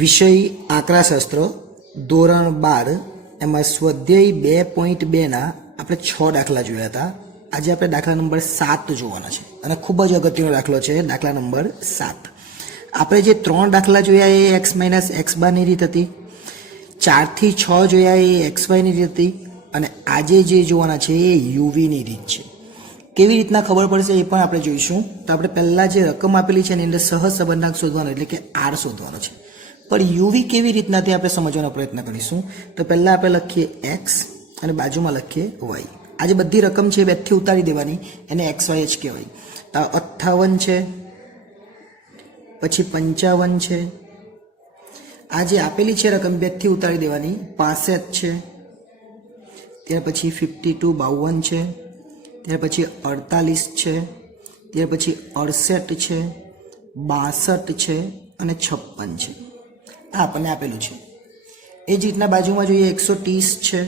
વિષય આંકડાશાસ્ત્ર ધોરણ 12 એમાં સ્વાધ્યાય 2.2ના આપણે 6 દાખલા જોયા હતા. આજે આપણે દાખલા નંબર 7 જોવાના છે અને ખૂબ જ અગત્યનો દાખલો છે દાખલા નંબર 7. આપણે જે 3 દાખલા જોયા એ x - x બારની રીત હતી, 4 થી 6 જોયા એ xy ની રીત હતી અને આજે જે જોવાના છે એ uv ની રીત છે. કેવી રીતના ખબર પડશે એ પણ આપણે જોઈશું. તો આપણે પહેલાં જે રકમ આપેલી છે એની અંદર સહસંબંધાંક શોધવાનો એટલે કે r શોધવાનો છે. પણ યુવી કેવી રીતના તે આપણે સમજવાનો પ્રયત્ન કરીશું. તો પહેલાં આપણે લખીએ x અને બાજુમાં લખીએ y. આ જે બધી રકમ છે એ બેથી ઉતારી દેવાની, એને xy જ કહેવાય. તો 58 છે, પછી 55 છે. આ જે આપેલી છે રકમ બેથી ઉતારી દેવાની, 65 છે, ત્યાર પછી 52 52 છે, ત્યાર પછી 48 છે, ત્યાર પછી 68 છે, 62 છે અને 56 છે. આ આપણને આપેલું છે. એ જ રીતના બાજુમાં જોઈએ 130 છે,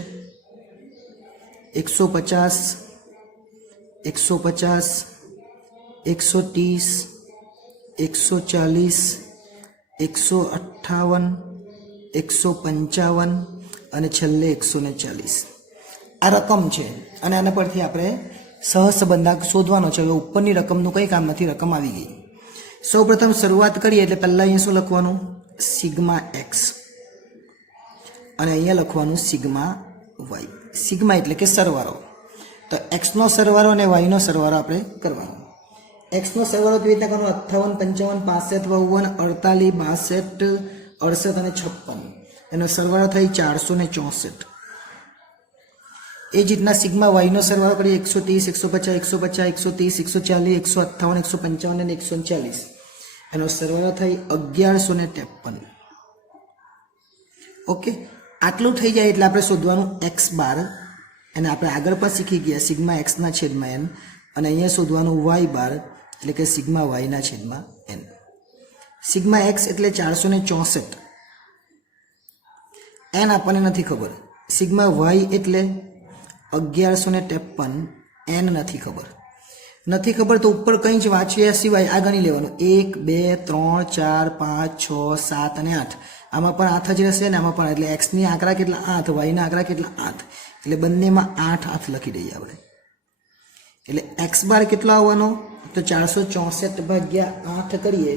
150 150 130 140 158 155 અને છેલ્લે 140. આ રકમ છે અને આના પરથી આપણે સહસંબંધાંક શોધવાનો છે. હવે ઉપરની રકમનું કંઈ કામ નથી, રકમ આવી ગઈ. સૌપ્રથમ શરૂઆત કરીએ એટલે પહેલાં અહીંયા શું લખવાનું, સિગ્મા x અને અહીંયા લખવાનું સિગ્મા y. સિગ્મા એટલે કે સરવાળો. તો x નો સરવાળો અને y નો સરવાળો આપણે કરવાનો. x નો સરવાળો કેવી રીતના કરવાનો, 58 55 65 52 63 68 અને 56. એનો સરવાળો થઈ 464. એ જ રીતના સિગ્મા y નો સરવાળો કરીએ 130 150 150 130 140 158 155 અને 140. એનો સરવાળો થઈ 1153. ઓકે, આટલું થઈ જાય એટલે આપણે શોધવાનું x બાર. અને આપણે આગળ પણ શીખી ગયા સિગ્મા x ના છેદમાં n અને અહીંયા શોધવાનું y બાર એટલે કે સિગ્મા y ના છેદમાં n. સિગ્મા x એટલે 464, n આપણને નથી ખબર. સિગ્મા y એટલે 1153, n નથી ખબર. તો ઉપર કંઈ જ વાંચ્યા સિવાય આ ગણી લેવાનું. 1 2 3 4 5 6 7 અને 8. આમાં પણ 8 જ રહેશે ને આમાં પણ. એટલે x ની આંકડા કેટલા 8, y ના આંકડા કેટલા 8. એટલે બંનેમાં 8 8 લખી દઈએ આપણે. એટલે x બાર કેટલો આવવાનો, તો 464 ભાગ્યા 8 કરીએ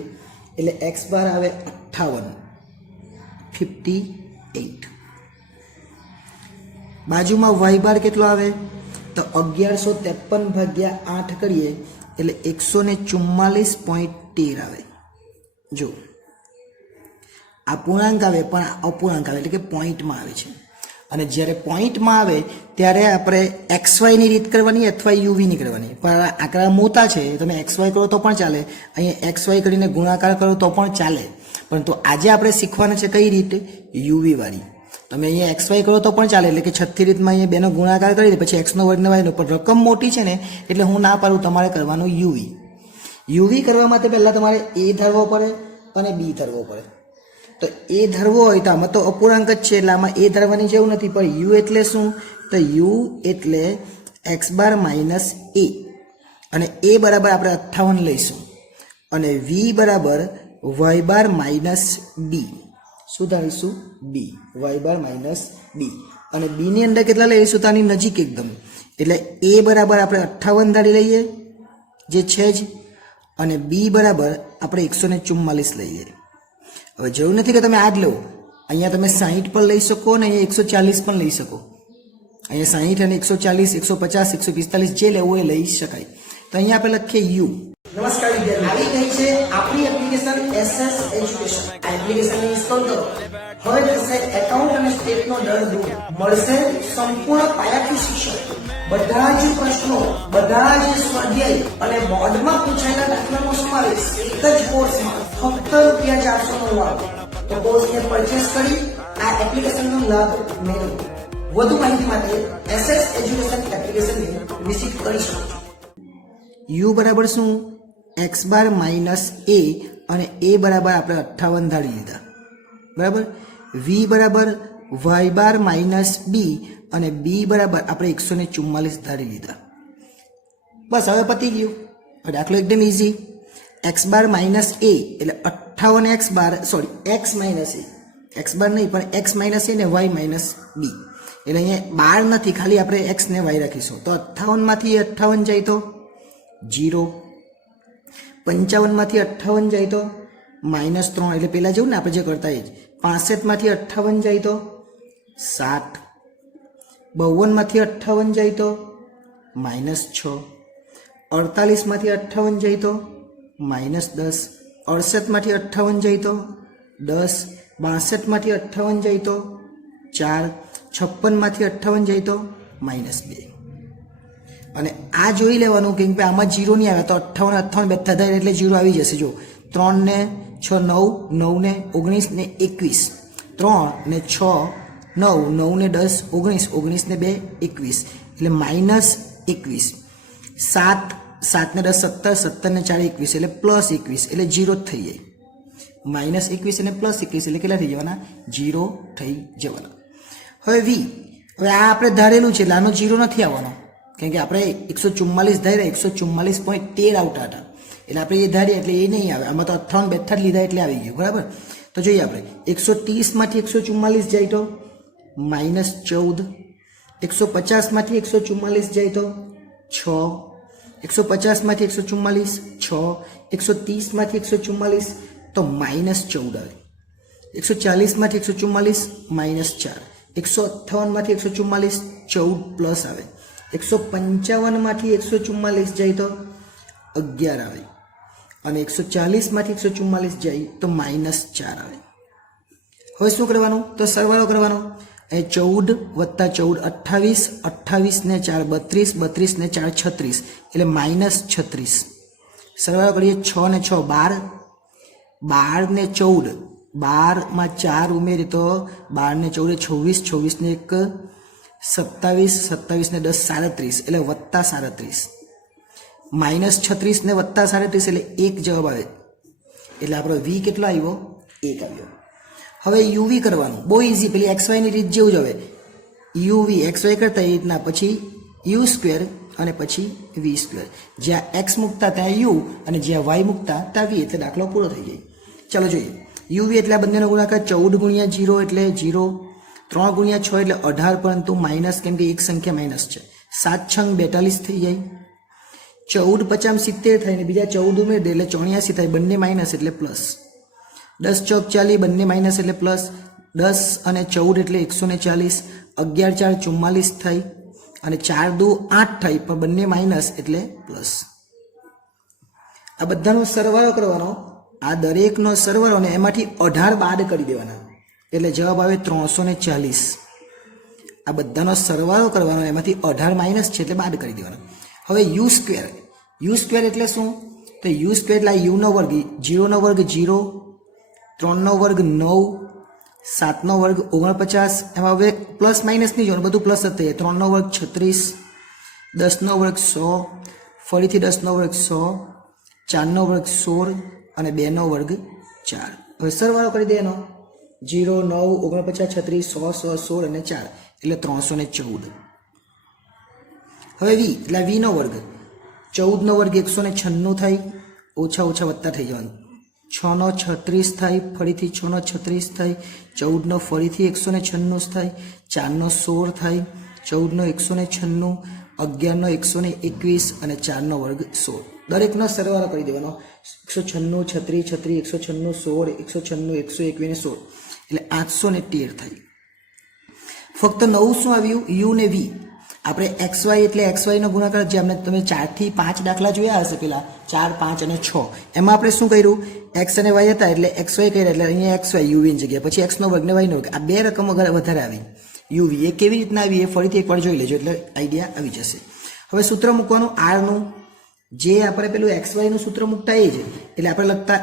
એટલે x બાર આવે 58. બાજુમાં y બાર કેટલો આવે, તો 1153 ભાગ્યા 8 કરીએ એટલે 144.13 આવે. જો આ પૂર્ણાંક આવે પણ અપૂર્ણાંક આવે એટલે કે પોઈન્ટમાં આવે છે. અને જ્યારે પોઈન્ટમાં આવે ત્યારે આપણે xy ની રીત કરવાની અથવા uv ની કરવાની. પણ આંકડા મોટા છે, તમે xy કરો તો પણ ચાલે, અહીંયા xy કરીને ગુણાકાર કરો તો પણ ચાલે. પરંતુ આજે આપણે શીખવાના છે કઈ રીત, uv વાળી. તમે અહીંયા xy કરો તો પણ ચાલે, એટલે કે 36 રીતમાં અહીંયા બેનો ગુણાકાર કરી દે, પછી x નો વર્ગ ને y નો. પણ રકમ મોટી છે ને એટલે હું ના પાડું, તમારે કરવાનું uv. uv કરવા માટે પહેલાં તમારે a ધરવો પડે અને b ધરવો પડે. તો a ધરવો હોય તો આમાં તો અપૂર્ણાંક જ છે એટલે આમાં a ધરવાની જરૂર નથી. પણ u એટલે શું, તો u એટલે x બાર માઇનસ a અને a બરાબર આપણે 58 લઈશું અને v બરાબર y બાર માઇનસ b. શું ધારીશું, b, y bar minus b. અને b ની અંદર કેટલા લઈશું, તો આની નજીક એકદમ. એટલે a બરાબર આપણે 58 ધારી લઈએ જે છે જ, અને b બરાબર આપણે 144 લઈએ. હવે જરૂર નથી કે તમે આ જ લો, અહીંયા તમે 60 પણ લઈ શકો ને અહીંયા 140 પણ લઈ શકો. અહીંયા 60 અને 140 150 145 જે લેવું એ લઈ શકાય. તો અહીંયા આપણે લખીએ u. નમસ્કાર વિદ્યાર્થીઓ, આવી ગઈ છે આપણી એપ્લિકેશન SS એજ્યુકેશન. આ એપ્લિકેશનને ઇન્સ્ટોલ કરો. હવે થશે એકાઉન્ટ અને સ્ટેટનો દર દૂર. મળશે સંપૂર્ણ પાયાથી શિક્ષણ. બધા જ પ્રશ્નો, બધા જ સ્વાધ્યાય અને બોર્ડમાં પૂછાયેલા દાખલાનો સમાવેશ એક જ કોર્સમાં ફક્ત ₹499. તો કોર્સને પરચેસ કરી આ એપ્લિકેશનનો લાભ મેળવો. વધુ માહિતી માટે SS એજ્યુકેશન એપ્લિકેશનને વિઝિટ કરી શકો છો. u બરાબર શું, x બાર માઇનસ a અને a બરાબર આપણે 58 ધારી લીધા, બરાબર. v બરાબર y બાર માઇનસ b અને b બરાબર આપણે 144 ધારી લીધા. બસ હવે પતી ગયું. દાખલો એકદમ ઇઝી. એક્સ બાર માઇનસ એ એટલે 58 x bar sorry x minus એ એક્સ બાર નહીં પણ એક્સ માઇનસ એ ને વાય માઇનસ બી એટલે અહીંયા બાર નથી ખાલી આપણે એક્સ ને વાય રાખીશું તો 58માંથી 58 જાય તો 0 55માંથી 58 જાય તો -3 એટલે પેલા જેવું ને આપણે જે કરતા એ જ 65માંથી 58 જાય તો 7 52માંથી 58 જાય તો -6 48માંથી 58 જાય તો -10 68માંથી 58 જાય તો 10 62માંથી 58 જાય તો 4 56માંથી 58 જાય તો -2 અને આ જોઈ લેવાનું કેમ કે આમાં 0 નહીં આવે તો 58 બેઠા થાય એટલે 0 આવી જશે જો 3 ને 6 9 9 ને 19 ને 21 3 ને 6 9 9 ને 10 19 19 ને 2 21 એટલે -21 7 7 ને 10 17 17 ને 4 21 એટલે +21 એટલે 0 જ થઈ જાય -21 અને +21 એટલે કેટલા થઈ જવાના 0 થઈ જવાના હવે v હવે આ આપણે ધારેલું છે એટલે આનો 0 નથી આવવાનો કેમ કે આપણે 144 ધાર્યા 144.13 આવતા હતા એટલે આપણે એ ધારીએ એટલે એ નહીં આવે આમાં તો 58 લીધા એટલે આવી ગયું બરાબર તો જોઈએ આપણે 130 માંથી 144 જાય તો -14 150 માંથી 144 જાય તો 6 150 માંથી 144 6 130 માંથી 144 તો -14 આવે 140 માંથી 144 -4 158 માંથી 144 14 પ્લસ આવે 155 માંથી 144 જાય તો 11 આવે અને 140 માંથી 144 જાય તો -4 આવે હવે શું કરવાનું તો સરવાળો કરવાનો એ 14 + 14 28 28 ને 4 32 32 ને 4 36 એટલે -36 સરવાળો કરીએ 6 ને 6 12 12 ને 14 12 માં 4 ઉમેરી તો 12 ને 14 26 26 ને 1 27 27 ને 10 37 એટલે +37 -36 ને +37 એટલે 1 જવાબ આવે એટલે આપણો v કેટલો આવ્યો 1 આવ્યો હવે uv કરવાનું બહુ ઈઝી પેલી xy ની રીત જેવું જ હવે uv xy કરતા એ રીતના પછી u² અને પછી v². જ્યાં x મૂકતા ત્યાં u અને જ્યાં y મૂકતા ત્યાં v એટલે દાખલો પૂરો થઈ જાય. ચાલો જોઈએ. uv એટલે આ બંનેનો ગુણાકાર 14 × 0 એટલે 0, 3 × 6 એટલે 18 પરંતુ માઇનસ કેમ કે એક સંખ્યા માઇનસ છે. 7 × 6 42 થઈ જાય. 14 × 5 70 થાય ને બીજા 14 ઉમેર દે એટલે 84 થાય. બંને માઇનસ એટલે પ્લસ. 10 × 4 40 બંને માઇનસ એટલે પ્લસ. 10 અને 14 એટલે 140. 11 × 4 44 થાય અને 4 × 2 8 થાય પણ બંને માઇનસ એટલે પ્લસ. આ બધાનો સરવાળો કરવાનો. આ દરેકનો સરવાળો ને એમાંથી 18 બાદ કરી દેવાના એટલે જવાબ આવે 340. આ બધાનો સરવાળો કરવાનો એમાંથી 18 માઇનસ છે એટલે બાદ કરી દેવાનો. હવે u² એટલે શું? તો u² એટલે u નો વર્ગ, 0 નો વર્ગ 0, 3 નો વર્ગ 9, 7 નો વર્ગ 49. એમાં હવે પ્લસ માઇનસ નહીં જોવાનું, બધું પ્લસ જ થઈ જાય. 3 નો વર્ગ 36, 10 નો વર્ગ 100, ફરીથી 10 નો વર્ગ 100, 4 નો વર્ગ 16 અને 2 નો વર્ગ 4. હવે સરવાળો કરી દે એનો 0, 9, 49, 36, 100, 100, 16 અને 4 એટલે 314. હવે v એટલે v નો વર્ગ, 14 નો વર્ગ 196 થાય, ઓછા ઓછા વત્તા થઈ જવાનું. 6 નો 36 થાય, ફરીથી 6 નો 36 થાય, 14 નો ફરીથી 196 થાય, 4 નો 16 થાય, 14 નો 196, 11 નો 121 અને 4 નો વર્ગ 16. દરેકનો સરવાળો કરી દેવાનો. 196, 36, 36, 196, 16, 196, 121 16 એટલે 813 થાય. ફક્ત નવું શું આવ્યું? u ને v. આપણે xy એટલે xy નો ગુણાકાર જે આપણે તમે 4 થી 5 દાખલા જોયા હશે પેલા 4, 5 અને 6 એમાં આપણે શું કર્યું? x અને y હતા એટલે xy કર્યા એટલે અહીંયા xy uv ની જગ્યાએ પછી x નો વર્ગ ને y નો વર્ગ આ બે રકમ વધારે આવી uv. એ કેવી રીતના આવી એ ફરીથી એકવાર જોઈ લેજો એટલે આઈડિયા આવી જશે. હવે સૂત્ર મૂકવાનું r નું, જે આપણે પેલું xy નું સૂત્ર મૂકતા એ જ એટલે આપણે લખતા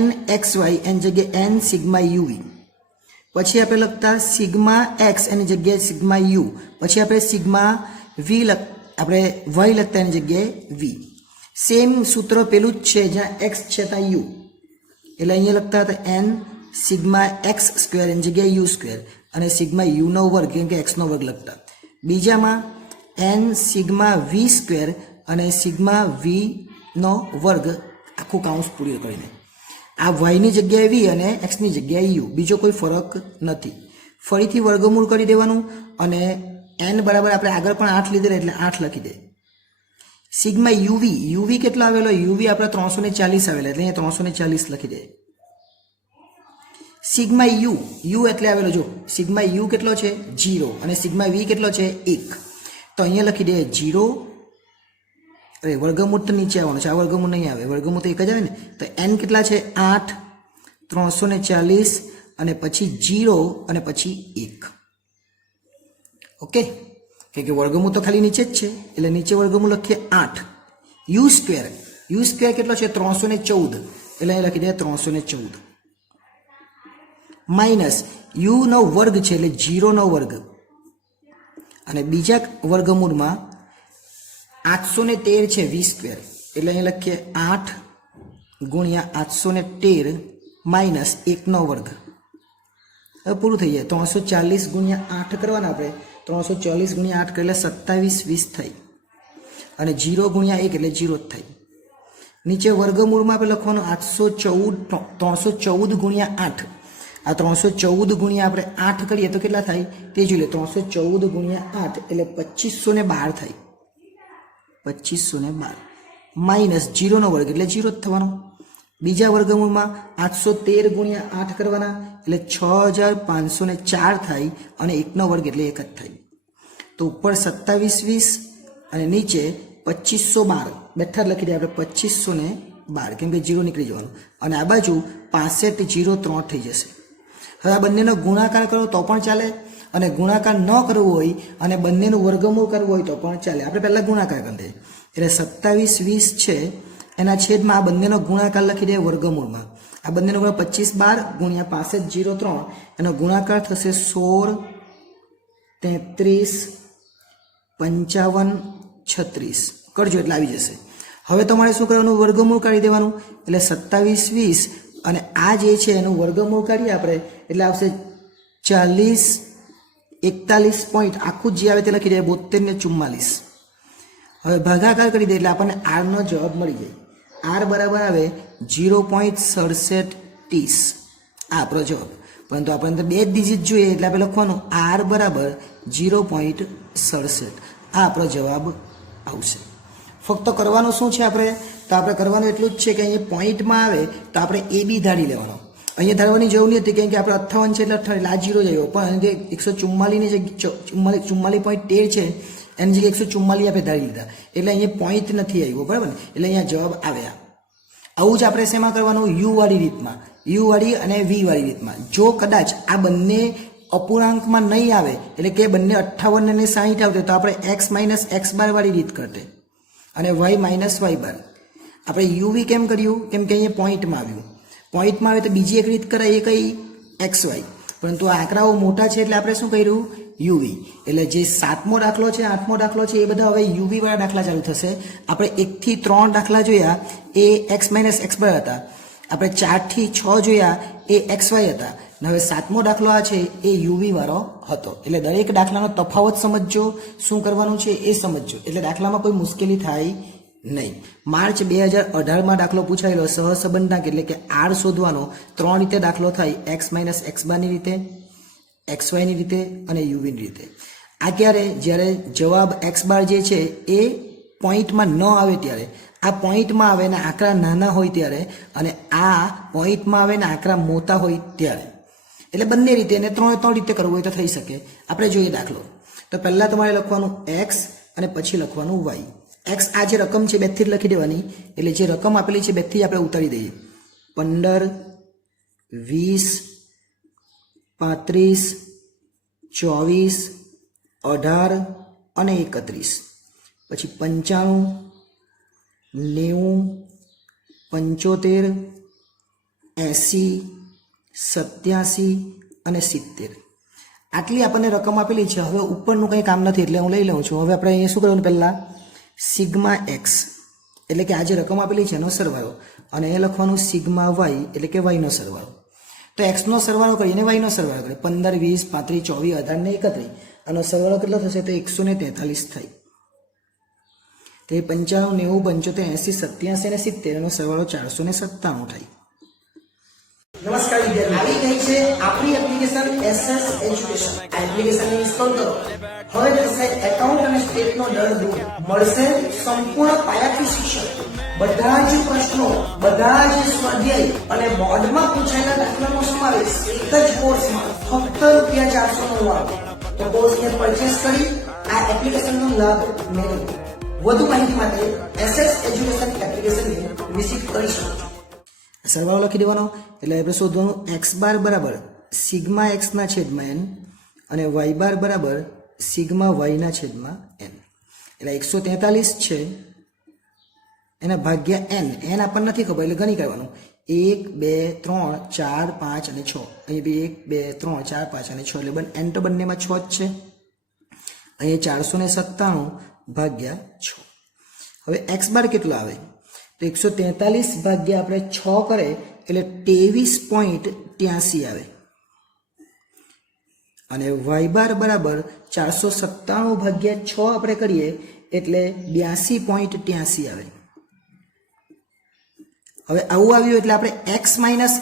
nxy એની જગ્યાએ n સિગ્મા uv, પછી આપણે લખતા સિગ્મા x એની જગ્યાએ સિગ્મા u, પછી આપણે સિગ્મા v આપણે y લખતા એની જગ્યાએ v. સેમ સૂત્ર પેલું જ છે, જ્યાં x છે ત્યાં u એટલે અહીંયા લખતા હતા n સિગ્મા x સ્ક્વેર એની જગ્યાએ u સ્ક્વેર અને સિગ્મા u નો વર્ગ કેમ કે x નો વર્ગ લખતા. બીજામાં n સિગ્મા v સ્ક્વેર અને સિગ્મા v નો વર્ગ આખું કાઉન્સ પૂરી કરીને. આ વાયની જગ્યાએ વી અને એક્સની જગ્યાએ યુ, બીજો કોઈ ફરક નથી. ફરીથી વર્ગમૂળ કરી દેવાનું અને એન બરાબર આપણે આગળ પણ 8 લીધેલા એટલે 8 લખી દે. સિગ્મા યુવી, યુવી કેટલો આવેલો? યુવી આપણે 340 આવેલા એટલે અહીંયા 340 લખી દે. સિગ્મા યુ, યુ એટલે આવેલો જો સિગ્મા યુ કેટલો છે 0 અને સિગ્મા વી કેટલો છે 1, તો અહીંયા લખી દે 0. અરે વર્ગમૂળ તો નીચે આવવાનું છે, આ વર્ગમૂળ નહીં આવે, વર્ગમૂળ તો 1 જ આવે ને. તો એન કેટલા છે 8, 340 અને પછી 0 અને પછી 1. ઓકે, કે વર્ગમૂળ તો ખાલી નીચે જ છે એટલે નીચે વર્ગમૂળ લખીએ 8. યુ સ્ક્વેર, યુ સ્ક્વેર કેટલો છે 314 એટલે અહીં લખી દે 314 માઇનસ યુ નો વર્ગ છે એટલે 0 નો વર્ગ અને બીજા વર્ગમૂળમાં 813 છે વી સ્ક્વેર એટલે અહીં લખીએ 8 ગુણ્યા 813 માઇનસ 1 નો વર્ગ. હવે પૂરું થઈ જાય. 340 ગુણ્યા 8 કરવાના આપણે, 340 ગુણ્યા 8 એટલે 27 20 થાય અને 0 ગુણ્યા 1 એટલે 0 જ થાય. નીચે વર્ગમૂળમાં આપણે લખવાનું 314 ગુણ્યા 8. આ 314 ગુણ્યા આપણે 8 કરીએ તો કેટલા થાય તે જોઈ લે. 314 ગુણ્યા 8 એટલે 2512 થાય, 2512 માઇનસ 0 નો વર્ગ એટલે 0 જ થવાનો. બીજા વર્ગમૂળમાં 813 ગુણ્યા 8 કરવાના એટલે 6504 થાય અને 1 નો વર્ગ એટલે 1 જ થાય. તો ઉપર 2720 અને નીચે 2512 બેઠા લખી દઈએ આપણે 2512 કેમ કે 0 નીકળી જવાનું અને આ બાજુ 6503 થઈ જશે. હવે આ બંનેનો ગુણાકાર કરો તો પણ ચાલે અને ગુણાકાર ન કરવો હોય અને બંનેનું વર્ગમૂળ કરવું હોય તો પણ ચાલે. આપણે પહેલાં ગુણાકાર કરી દઈએ એટલે 2720 છે એના છેદમાં આ બંનેનો ગુણાકાર લખી દઈએ વર્ગમૂળમાં. આ બંનેનો ગુણાકાર 2512 ગુણ્યા 6503 એનો ગુણાકાર થશે 16 33 55 36 કરજો એટલે આવી જશે. હવે તમારે શું કરવાનું? વર્ગમૂળ કાઢી દેવાનું એટલે 2720 અને આ જે છે એનું વર્ગમૂળ કાઢીએ આપણે એટલે આવશે 40 41 પોઈન્ટ આખું જે આવે તે લખી દે 72 ને 44. હવે ભાગાકાર કરી દે એટલે આપણને આર નો જવાબ મળી જાય. આર બરાબર આવે 0.6730 આ આપણો જવાબ. પરંતુ આપણને તો 2 ડિજિટ જોઈએ એટલે આપણે લખવાનું આર બરાબર 0.67 આ આપણો જવાબ આવશે. ફક્ત કરવાનું શું છે આપણે? તો આપણે કરવાનું એટલું જ છે કે અહીંયા પોઈન્ટમાં આવે તો આપણે એ બી ધારી લેવાનો. અહીંયા ધારવાની જરૂર નહીં હતી કેમ કે આપણે 58 છે એટલે 58 એટલે આ 0 જ આવ્યો, પણ 144 ની જે 44.13 છે એની જગ્યાએ 144 આપણે ધારી લીધા એટલે અહીંયા પોઈન્ટ નથી આવ્યો, બરાબર ને? એટલે અહીંયા જવાબ આવ્યા. આવું જ આપણે શેમાં કરવાનું? યુ વાળી રીતમાં, યુ વાળી અને વી વાળી રીતમાં. જો કદાચ આ બંને અપૂર્ણાંકમાં નહીં આવે એટલે કે બંને 58 અને 60 આવતે તો આપણે x માઇનસ x બાર વાળી રીત કરતે અને y માઇનસ y બાર. આપણે યુવી કેમ કર્યું? કેમ કે અહીંયા પોઈન્ટમાં આવ્યું. પોઈન્ટમાં આવે તો બીજી એક રીત કરાય, એ કઈ? xy. પરંતુ આ આંકડાઓ મોટા છે એટલે આપણે શું કર્યું? યુવી. એટલે જે 7મો દાખલો છે 8મો દાખલો છે એ બધા હવે યુવી વાળા દાખલા ચાલુ થશે. આપણે 1 થી 3 દાખલા જોયા એ x માઇનસ x બાર હતા. આપણે 4 થી 6 જોયા એ xy હતા. હવે 7મો દાખલો આ છે એ યુવી વાળો હતો. એટલે દરેક દાખલાનો તફાવત સમજજો, શું કરવાનું છે એ સમજજો એટલે દાખલામાં કોઈ મુશ્કેલી થાય નહીં. માર્ચ 2018માં દાખલો પૂછાયેલો સહસંબંધના એટલે કે આર શોધવાનો 3 રીતે દાખલો થાય, x માઇનસ x બારની રીતે, xy ની રીતે અને યુવી ની રીતે. આ ક્યારે? જ્યારે જવાબ x બાર જે છે એ પોઈન્ટમાં ન આવે ત્યારે. આ પોઈન્ટમાં આવે ને આંકડા નાના હોય ત્યારે અને આ પોઈન્ટમાં આવે ને આંકડા મોટા હોય ત્યારે. એટલે બંને રીતે અને 3 રીતે કરવું હોય તો થઈ શકે. આપણે જોઈએ દાખલો. તો પહેલાં તમારે લખવાનું x અને પછી લખવાનું y. x આ જે રકમ છે 2 થી લખી દેવાની એટલે જે રકમ આપેલી છે 2 થી આપણે ઉતારી દઈએ. 15 20 35 24 18 અને 31. પછી 95 90 75 80 87 અને 70. આટલી આપણને રકમ આપેલી છે. હવે ઉપરનું કંઈ કામ નથી એટલે હું લઈ લઉં છું. હવે આપણે અહીંયા શું કરવાનું? પહેલાં સિગ્મા એક્સ એટલે કે આ જે રકમ આપેલી છે એનો સરવાળો અને એ લખવાનું સિગ્મા વાય એટલે કે વાયનો સરવાળો. તો એક્સનો સરવાળો કરીએ અને વાયનો સરવાળો કરીએ. 15 20 35 24 18 ને 31 આનો સરવાળો કેટલો થશે? તો 143 થાય. તો 95, 90, 75, 80, 87 અને 70 એનો સરવાળો 497 થાય. નમસ્કાર વિદ્યાર્થીઓ, આવી ગઈ છે આપણી એપ્લિકેશન SS એજ્યુકેશન. આ એપ્લિકેશન ઇન્સ્ટોલ કરો. હવે થશે એકાઉન્ટ અને સ્ટેટનો દર દૂર. મળશે સંપૂર્ણ પાયાથી શિક્ષણ. બધા જ પ્રશ્નો, બધા જ સ્વાધ્યાય અને બોર્ડમાં પૂછાયેલા દાખલાનો સમાવેશ એક જ કોર્સમાં ફક્ત ₹499. તો કોર્સને પરચેસ કરી આ એપ્લિકેશનનો લાભ મેળવો. વધુ માહિતી માટે SS એજ્યુકેશન એપ્લિકેશનને વિઝિટ કરી શકો છો. સરવાળો લખી દેવાનો. એટલે આપણે શોધવાનું x બાર બરાબર સિગ્મા x ના છેદમાં n અને y બાર બરાબર સિગ્મા y ના છેદમાં n. એટલે 143 છે એના ભાગ્યા n. n આપણને નથી ખબર એટલે ગણી કરવાનું. 1 2 3 4 5 અને 6. અહીં બી 1 2 3 4 5 અને 6 એટલે n તો બંનેમાં 6 જ છે. અહીં 497 ભાગ્યા 6. હવે x બાર કેટલો આવે? તો 143 ભાગ્યા આપણે 6 કરે એટલે 23.83 આવે. અને y બાર બરાબર 497 ભાગ્યા 6 આપણે કરીએ એટલે 82.83 આવે. હવે આવું આવ્યું એટલે આપણે x માઇનસ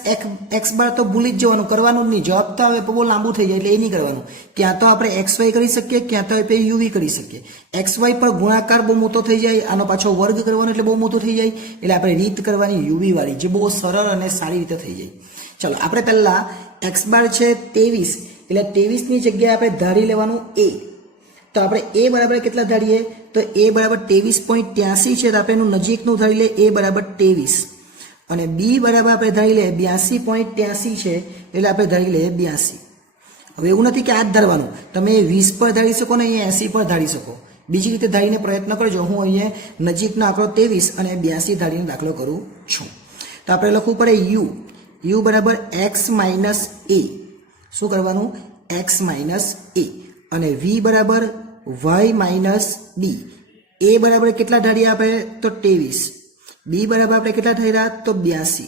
x બાર તો ભૂલી જ જવાનું, કરવાનું જ નહીં. જવાબ તો હવે બહુ લાંબુ થઈ જાય એટલે એ નહીં કરવાનું. ક્યાં તો આપણે xy કરી શકીએ, ક્યાં તો આપણે uv કરી શકીએ. xy પર ગુણાકાર બહુ મોટો થઈ જાય, આનો પાછો વર્ગ કરવાનો એટલે બહુ મોટો થઈ જાય. એટલે આપણે રીત કરવાની uv વાળી, જે બહુ સરળ અને સારી રીતે થઈ જાય. ચલો આપણે પહેલા x બાર છે 23, એટલે 23 ની જગ્યાએ આપણે ધારી લેવાનું a. તો આપણે a બરાબર કેટલા ધારીએ? તો a બરાબર 23.83 છે, તો આપણે એનું નજીકનું ધારી લે a બરાબર 23. અને b બરાબર આપણે ધારી લે 82.83 છે, એટલે આપણે ધારી લે 82. હવે એવું નથી કે આ જ ધારવાનું, તમે 20 પર ધારી શકો ને અહીંયા 80 પર ધારી શકો. બીજી રીતે ધારીને પ્રયત્ન કરજો. હું અહીંયા નજીકનો આંકડો 23 અને 82 ધારીને દાખલો કરું છું. તો આપણે લખવું પડે u બરાબર x માઇનસ a. શું કરવાનું? x minus a. અને v બરાબર y માઇનસ b. a બરાબર કેટલા ધારીએ આપણે? તો 23. b બરાબર આપણે કેટલા ધાર્યા? તો 82.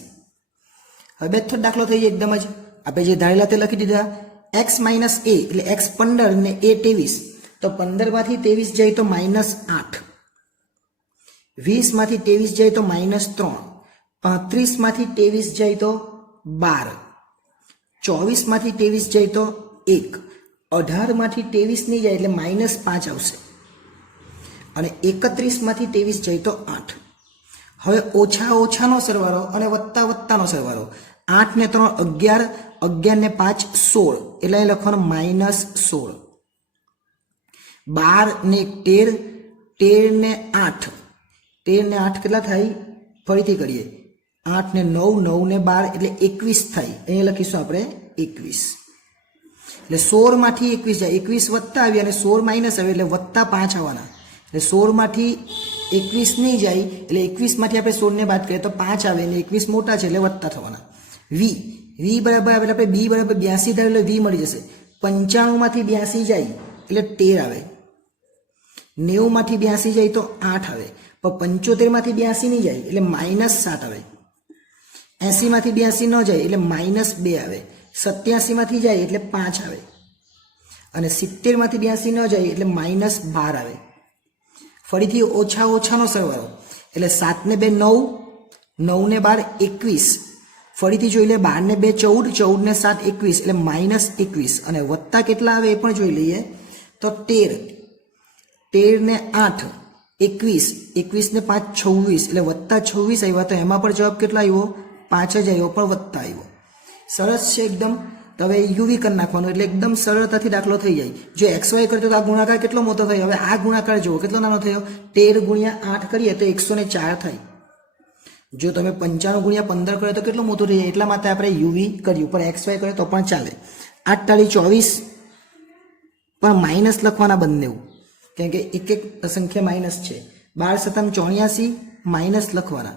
હવે બેઠો દાખલો થઈ જાય એકદમ જ. આપણે જે ધારેલા તે લખી દીધા. x માઇનસ a એટલે x 15 ને a 23. તો 15 માંથી 23 જાય તો -8. 20 માંથી 23 જાય તો -3. 35 માંથી 23 જાય તો 12. 24 માંથી 23 જાય તો 1. 18 માંથી 23 નહીં જાય એટલે -5 આવશે. અને 31 માંથી 23 જાય તો 8. હવે ઓછા ઓછાનો સરવાળો અને વત્તા વત્તાનો સરવાળો. 8 ને 3 11, 11 ને 5 16, એટલે અહીં લખવાનું -16. 12 ને 13, 13 ને 8, 13 ને 8 કેટલા થાય? ફરીથી કરીએ. 8 ને 9, 9 ને 12 એટલે 21 થાય. અહીંયા લખીશું આપણે 21. એટલે 16 માંથી 21 જાય. 21 વત્તા આવી અને 16 માઇનસ આવે એટલે +5 આવવાના. એટલે 16 માંથી 21 નહીં જાય એટલે 21 માંથી આપણે 16 ને બાદ કરીએ તો 5 આવે એટલે 21 મોટા છે એટલે વત્તા થવાના. v બરાબર આવે એટલે આપણે b બરાબર 82 ધારે એટલે v મળી જશે. 95 માંથી 82 જાય એટલે 13 આવે. 90 માંથી 82 જાય તો 8 આવે. પણ 75 માંથી 82 નહીં જાય એટલે -7 આવે. 80 માંથી 82 ન જાય એટલે -2 આવે. 87 માંથી જાય એટલે 5 આવે. અને 70 માંથી 82 ન જાય એટલે -12 આવે. ફરીથી ઓછા ઓછાનો સરવાળો. એટલે 7 ને 2 9, 9 ને 12 21. ફરીથી જોઈ લે. 12 ને 2 14, 14 ને 7 21 એટલે -21. અને વત્તા કેટલા આવે એ પણ જોઈ લઈએ. તો 13, 13 ને 8 21, 21 ને 5 26 એટલે +26 આવ્યા. તો એમાં પણ જવાબ કેટલા આવ્યો? 5 જ આવ્યો, પણ વત્તા આવ્યો. સરસ છે એકદમ. તો હવે uv કરી નાખવાનું એટલે એકદમ સરળતાથી દાખલો થઈ જાય. જો xy કરતો તો આ ગુણાકાર કેટલો મોટો થયો. હવે આ ગુણાકાર જુઓ કેટલો નાનો થયો. 13 ગુણ્યા 8 કરીએ તો 104 થાય. જો તમે 95 ગુણ્યા 15 કરે તો કેટલો મોટો થઈ જાય. એટલા માટે આપણે uv કર્યું, પણ xy કરે તો પણ ચાલે. 8 તાળી 24, પણ માઇનસ લખવાના બંને, કેમ કે એક એક સંખ્યા માઇનસ છે. 12 સતમ 84 માઇનસ લખવાના.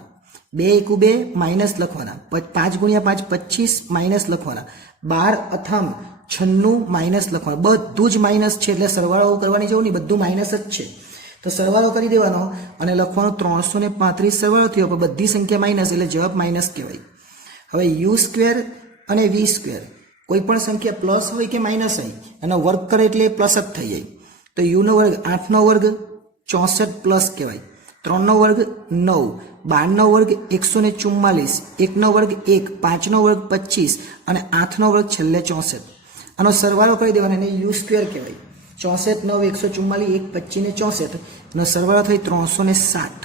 2 એકુ 2 માઇનસ લખવાના. 5 ગુણ્યા 5 25 માઇનસ લખવાના. 12 અથમ 96 માઇનસ લખવાનું. બધું જ માઇનસ છે એટલે સરવાળો કરવાની જરૂર નહીં, બધું માઇનસ જ છે. તો સરવાળો કરી દેવાનો અને લખવાનું 335 સરવાળો થયો, પણ બધી સંખ્યા માઇનસ એટલે જવાબ માઇનસ કહેવાય. હવે u² અને v², કોઈ પણ સંખ્યા પ્લસ હોય કે માઇનસ હોય એનો વર્ગ કરે એટલે પ્લસ જ થઈ જાય. તો u નો વર્ગ 8 નો વર્ગ 64 પ્લસ કહેવાય. 3નો વર્ગ 9, 12નો વર્ગ 144, 1નો વર્ગ 1, 5નો વર્ગ 25 અને 8નો વર્ગ છેલ્લે 64. આનો સરવાળો કરી દેવાનો, એને યુ સ્ક્વેર કહેવાય. 64, 9, 144, 1, 25 ને 64 એનો સરવાળો થઈ 360.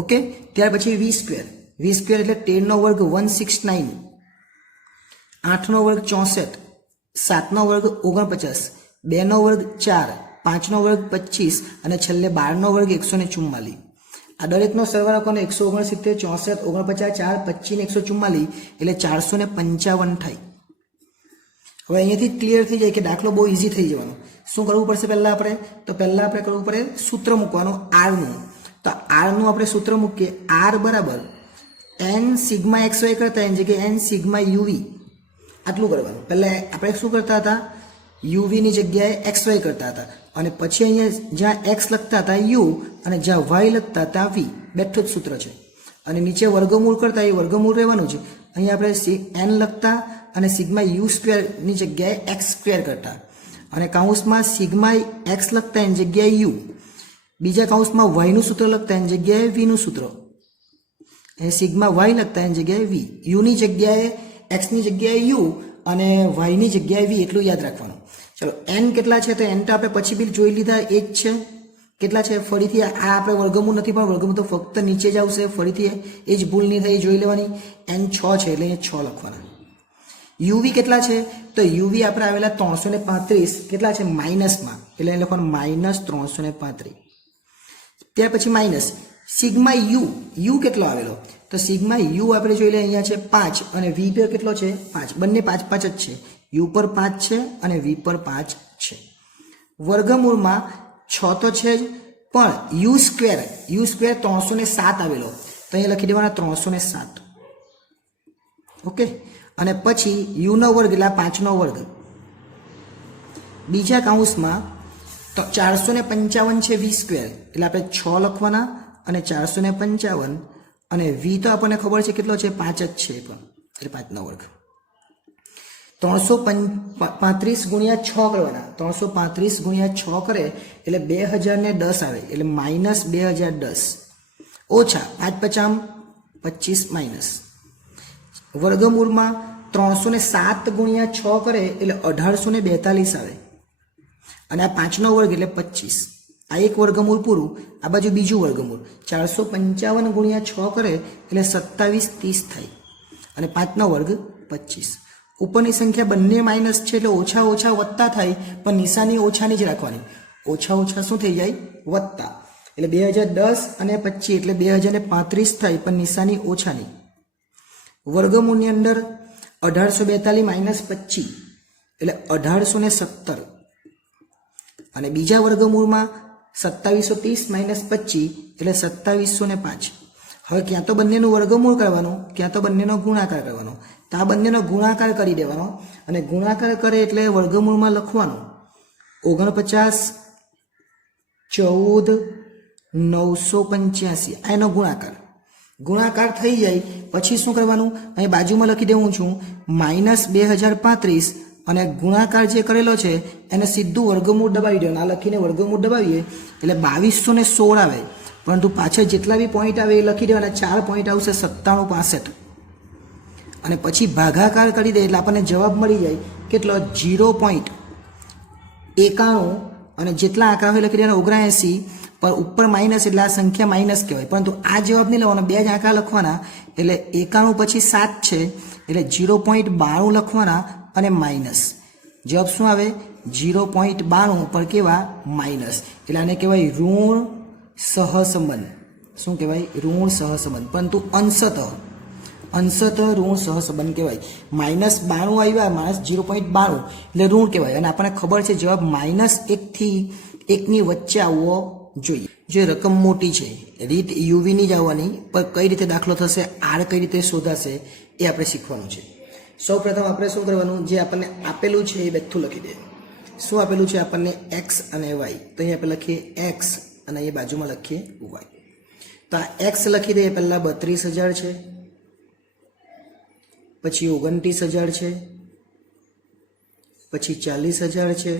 ઓકે, ત્યાર પછી વી સ્ક્વેર. વી સ્ક્વેર એટલે 13નો વર્ગ 169, 8નો વર્ગ 64, 7નો વર્ગ 49, 2નો વર્ગ 4, 5નો વર્ગ 25 અને છેલ્લે 12નો વર્ગ 144. આ દરેકનો સરવાળો કોને 169, 64, 49, 4, 25 ને 144 એટલે 455 થાય. હવે અહીંયાથી ક્લિયર થઈ જાય કે દાખલો બહુ ઇઝી થઈ જવાનો. શું કરવું પડશે પહેલાં આપણે? તો પહેલાં આપણે કરવું પડે સૂત્ર મૂકવાનું આરનું. તો આરનું આપણે સૂત્ર મૂકીએ. આર બરાબર એન સિગ્મા એક્સ વાય કરતા એની જગ્યાએ એન સિગ્મા યુવી. આટલું કરવાનું. પહેલાં આપણે શું કરતા હતા? યુવીની જગ્યાએ એક્સ વાય કરતા હતા અને પછી અહીંયા જ્યાં એક્સ લખતા હતા યુ અને જ્યાં વાય લખતા હતા વી. બેઠું જ સૂત્ર છે. અને નીચે વર્ગમૂળ કરતા એ વર્ગમૂળ રહેવાનું છે. અહીંયા આપણે એન લખતા અને સિગ્મા યુ સ્ક્વેરની જગ્યાએ એક્સ સ્ક્વેર કરતા અને કાઉન્સમાં સિગ્મા એક્સ લખતા એની જગ્યાએ યુ. બીજા કાઉન્સમાં વાયનું સૂત્ર લખતા એની જગ્યાએ વીનું સૂત્ર. એ સિગ્મા વાય લખતા એની જગ્યાએ વી. યુની જગ્યાએ એક્સની જગ્યાએ યુ અને વાયની જગ્યાએ વી. એટલું યાદ રાખવાનું. ચલો એન કેટલા છે? તો એન તો આપણે પછી બી જોઈ લીધા, એ જ છે. કેટલા છે? ફરીથી આ આપણે વર્ગમૂળ નથી પણ વર્ગમૂળ તો ફક્ત નીચે જ આવશે. ફરીથી એ જ ભૂલ નહીં થાય જોઈ લેવાની. એન 6 છે એટલે અહીંયા 6 લખવાના. યુવી કેટલા છે? તો યુવી આપણે આવેલા 335. કેટલા છે? માઇનસમાં એટલે અહીં લખવાનું -335. ત્યાર પછી માઇનસ સિગ્મા યુ. યુ કેટલો આવેલો? તો સિગ્મા યુ આપણે જોઈ લે અહીંયા છે 5 અને વી પર કેટલો છે? 5. બંને 5 5 જ છે. યુ પર 5 છે અને વી પર 5 છે. વર્ગમૂળમાં 6 તો છે જ પણ યુ સ્ક્વેર 307 આવેલો તો અહીંયા લખી દેવાના 307. ઓકે, અને પછી યુનો વર્ગ એટલે 5નો વર્ગ. બીજા કાઉન્સમાં તો 455 છે વી સ્ક્વેર એટલે આપણે 6 લખવાના અને 455 અને વી તો આપણને ખબર છે કેટલો છે? 5 જ છે પણ એટલે 5નો વર્ગ. 335 ગુણ્યા 6 કરવાના. 335 ગુણ્યા 6 કરે એટલે 2010 આવે એટલે -2010 ઓછા 5 5 25 માઇનસ. વર્ગમૂળમાં 307 ગુણ્યા 6 કરે એટલે 1842 આવે અને આ 5નો વર્ગ એટલે 25. આ એક વર્ગમૂળ પૂરું. આ બાજુ બીજું વર્ગમૂળ 455 ગુણ્યા 6 કરે એટલે 2730 થાય અને 5નો વર્ગ 25. ઉપરની સંખ્યા બંને માઇનસ છે એટલે ઓછા ઓછા વત્તા થાય પણ નિશાની ઓછાની જ રાખવાની. ઓછા ઓછા શું થઈ જાય? વત્તા. એટલે 2010 અને 25 એટલે 2035 થાય પણ નિશાની ઓછાની. વર્ગમૂળની અંદર 1842 માઇનસ 25 એટલે 1817 અને બીજા વર્ગમૂળમાં 2730 માઇનસ 25 એટલે 2705. હવે ક્યાં તો બંનેનું વર્ગમૂળ કરવાનું, ક્યાં તો બંનેનો ગુણાકાર કરવાનો. તો આ બંનેનો ગુણાકાર કરી દેવાનો અને ગુણાકાર કરે એટલે વર્ગમૂળમાં લખવાનું 49 14 985. આ એનો ગુણાકાર. ગુણાકાર થઈ જાય પછી શું કરવાનું? અહીં બાજુમાં લખી દેવું છું -2035 અને ગુણાકાર જે કરેલો છે એને સીધું વર્ગમૂળ દબાવી દેવાનું. આ લખીને વર્ગમૂળ દબાવીએ એટલે 2216 આવે પરંતુ પાછળ જેટલા બી પોઈન્ટ આવે એ લખી દેવાના. 4 પોઈન્ટ આવશે 9765 અને પછી ભાગાકાર કરી દે એટલે આપણને જવાબ મળી જાય કેટલો? 0.91 અને જેટલા આંકડા હોય લખી દેવાના 79 પર ઉપર માઇનસ એટલે આ સંખ્યા માઇનસ કહેવાય. પરંતુ આ જવાબ નહીં લેવાનો, બે જ આંકડા લખવાના એટલે 91 પછી 7 છે એટલે 0.92 લખવાના અને માઇનસ. જવાબ શું આવે? 0.92 પર કેવા? માઇનસ. એટલે આને કહેવાય ઋણ સહસંબંધ. શું કહેવાય? ઋણ સહસંબંધ. પરંતુ અંશતઃ ઋણ સહસંબંધ કહેવાય. -92 આવ્યા, -0.92 એટલે ઋણ કહેવાય અને આપણને ખબર છે જવાબ -1 થી 1 ની વચ્ચે આવવો જોઈએ. જે રકમ મોટી છે રીત યુવીની જ આવવાની પણ કઈ રીતે દાખલો થશે, આર કઈ રીતે શોધાશે એ આપણે શીખવાનું છે. સૌ પ્રથમ આપણે શું કરવાનું? જે આપણને આપેલું છે એ બધું લખી દે. શું આપેલું છે આપણને? એક્સ અને વાય. તો અહીંયા આપણે લખીએ એક્સ અને અહીંયા બાજુમાં લખીએ વાય. તો આ એક્સ લખી દઈએ. પહેલાં 32000 છે, પછી 29000 છે, પછી 40000 છે,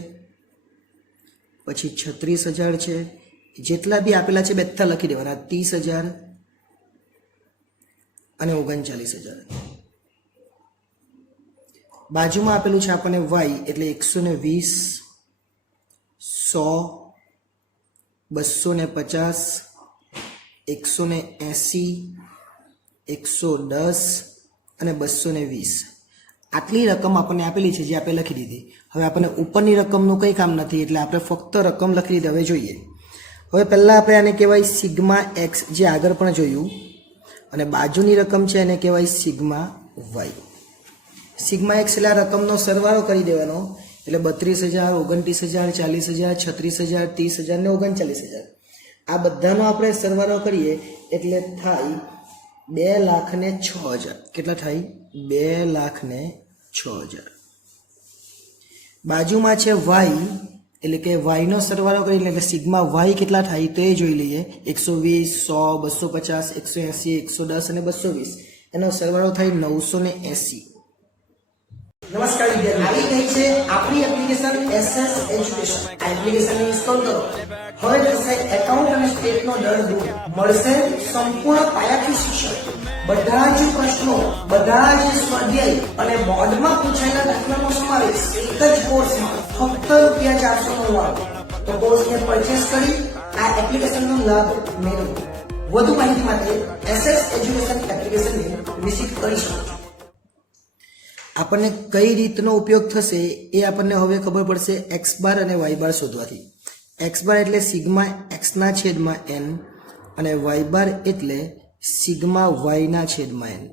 પછી 36000 છે જેટલા બી આપેલા છે બધા લખી દેવાના, 30,000 અને 39,000. બાજુમાં આપેલું છે આપણને વાય એટલે 120, 100, 250, 180, 110 અને 220. આટલી રકમ આપણને આપેલી છે જે આપણે લખી દીધી. હવે આપણને ઉપરની રકમનું કંઈ કામ નથી એટલે આપણે ફક્ત રકમ લખી દીધી. હવે જોઈએ, હવે પહેલાં આપણે આને કહેવાય સિગ્મા એક્સ, જે આગળ પણ જોયું, અને બાજુની રકમ છે એને કહેવાય સિગ્મા વાય. સિગ્મા એક્સ એટલે આ રકમનો સરવાળો કરી દેવાનો, એટલે 32,000, 29,000, 40,000, 36,000, 30,000 ને 39,000. આ બધાનો આપણે સરવાળો કરીએ એટલે થાય 2,06,000. કેટલા થાય? 2,06,000. બાજુમાં છે વાય એટલે કે વાયનો સરવાળો કરીએ એટલે સિગ્મા વાય કેટલા થાય તો એ જોઈ લઈએ. 120, 100, 250, 180, 110 અને 220. એનો સરવાળો થાય 980. નમસ્કાર વિદ્યાર્થી, આવી ગઈ છે આપણી એપ્લિકેશન SS એજ્યુકેશન. આ એપ્લિકેશનને ઇન્સ્ટોલ કરો. હવે થશે એકાઉન્ટ અને સ્ટેટનો દર દૂર. મળશે સંપૂર્ણ પાયાથી શિક્ષણ. બધા જ પ્રશ્નો, બધા જ સ્વાધ્યાય અને બોર્ડમાં પૂછાયેલા દાખલાનો સમાવેશ એક જ કોર્સમાં ફક્ત ₹499. તો કોર્સને પરચેસ કરી આ એપ્લિકેશનનો લાભ મેળવો. વધુ માહિતી માટે SS એજ્યુકેશન એપ્લિકેશનને વિઝિટ કરી શકો છો. આપણને કઈ રીતનો ઉપયોગ થશે એ આપણને હવે ખબર પડશે x બાર અને y બાર શોધવાથી. x બાર એટલે સિગ્મા xના છેદમાં n અને y બાર એટલે સિગ્મા yના છેદમાં n.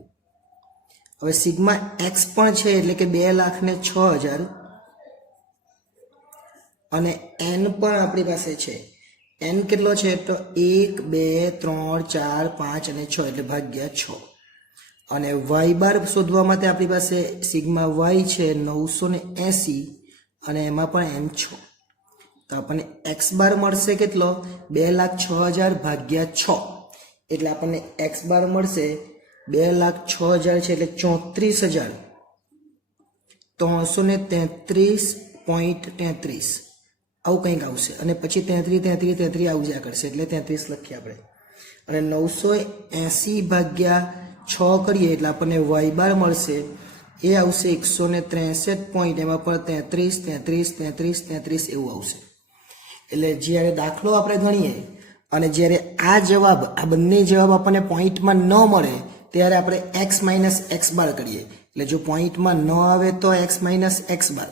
હવે સિગ્મા x પણ છે એટલે કે 2,06,000 અને n પણ આપણી પાસે છે. n કેટલો છે તો 1, 2, 3, 4, 5 અને 6 એટલે ભાગ્યા 6. અને y બાર શોધવા માટે આપણી પાસે સિગ્મા y છે 980 અને એમાં પણ n 6. તો આપણને x બાર મળશે કેટલો? 2,06,000 ભાગ્યા 6 એટલે આપણને x બાર મળશે 2,06,000 છે એટલે 34,333.33 આવું કંઈક આવશે. અને પછી 33 આવજા કરશે એટલે 33 લખીએ આપણે. અને 980 ભાગ્યા 6 કરીએ એટલે આપણને y બાર મળશે, એ આવશે 163 એમાં પણ 33 એવું આવશે. એટલે જ્યારે દાખલો આપણે ગણીએ અને જ્યારે આ જવાબ, આ બંને જવાબ આપણને પોઈન્ટમાં ન મળે ત્યારે આપણે x માઇનસ એક્સ બાર કરીએ. એટલે જો પોઈન્ટમાં ન આવે તો x માઇનસ એક્સ બાર,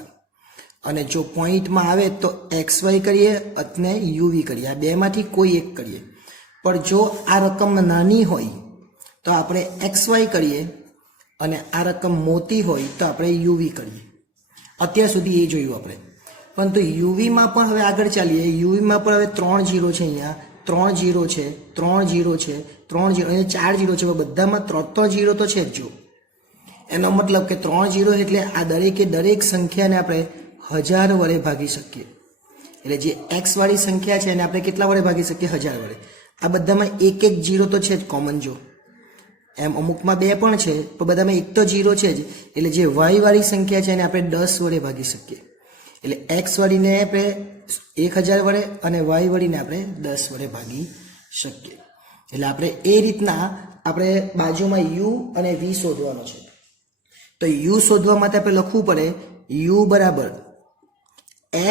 અને જો પોઈન્ટમાં આવે તો xy કરીએ અને uv કરીએ. આ બેમાંથી કોઈ એક કરીએ. પણ જો આ રકમ નાની હોય તો આપણે xy કરીએ અને આ રકમ મોટી હોય તો આપણે uv કરીએ. અત્યાર સુધી એ જોયું આપણે. પરંતુ યુવીમાં પણ હવે આગળ ચાલીએ. યુવીમાં પણ હવે 3 0 છે, અહીંયા 3 0 છે, 3 0 છે, 3 0 અને 4 0 છે. બધામાં 3 0 તો છે જ. જો એનો મતલબ કે 3 0 એટલે આ દરેકે દરેક સંખ્યાને આપણે 1000 વડે ભાગી શકીએ. એટલે જે x વાળી સંખ્યા છે એને આપણે કેટલા વડે ભાગી શકીએ? 1000 વડે. આ બધામાં એક એક 0 તો છે જ કોમન. જો એમ અમુકમાં 2 પણ છે પણ બધામાં એક તો 0 છે જ. એટલે જે y વાળી સંખ્યા છે એને આપણે 10 વડે ભાગી શકીએ. એટલે x વાળીને આપણે 1000 વડે અને y વાળીને આપણે 10 વડે ભાગી શકીએ. એટલે આપણે એ રીતના આપણે બાજુમાં u અને v શોધવાનો છે. તો u શોધવા માટે આપણે લખવું પડે u બરાબર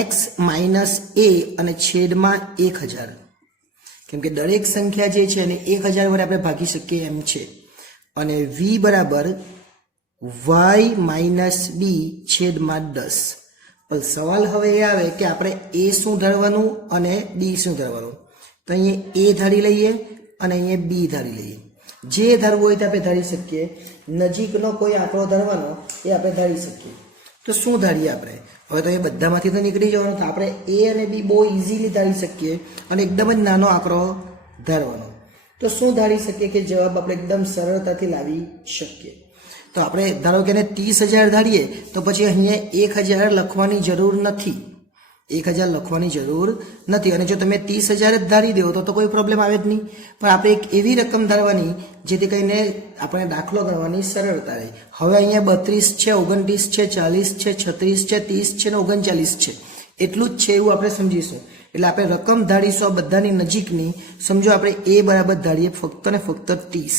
x માઇનસ a અને છેદમાં 1000. કેમ કે દરેક સંખ્યા જે છે એને 1000 વડે આપણે ભાગી શકીએ એમ છે. અને v બરાબર y માઇનસ b છેદમાં 10. પણ સવાલ હવે એ આવે કે આપણે a શું ધરવાનું અને b શું ધરવાનું. તો અહીંયા a ધારી લઈએ અને અહીંયા b ધારી લઈએ. જે ધારવું હોય તે આપણે ધારી શકીએ. નજીકનો કોઈ આંકડો ધરવાનો એ આપણે ધારી શકીએ. તો શું ધારીએ આપણે? હવે તો એ બધામાંથી તો નીકળી જવાનું. તો આપણે a અને b બહુ ઇઝીલી ધારી શકીએ અને એકદમ જ નાનો આંકડો ધારવાનો. તો શું ધારી શકીએ કે જવાબ આપણે એકદમ સરળતાથી લાવી શકીએ? તો આપણે ધારો કે એને 30,000 ધારીએ તો પછી અહીંયા 1000 લખવાની જરૂર નથી. 1000 લખવાની જરૂર નથી. અને જો તમે 30,000 જ ધારી દો તો કોઈ પ્રોબ્લેમ આવે જ નહીં. પણ આપણે એક એવી રકમ ધારવાની જેથી કરીને આપણે દાખલો ગણવાની સરળતા રહે. હવે અહીંયા 32 છે, 29 છે, 40 છે, 36 છે, 30 છે ને 39 છે. એટલું જ છે એવું આપણે સમજીશું. એટલે આપણે રકમ ધારીશું આ બધાની નજીકની. સમજો આપણે એ બરાબર ધારીએ ફક્ત ને ફક્ત 30.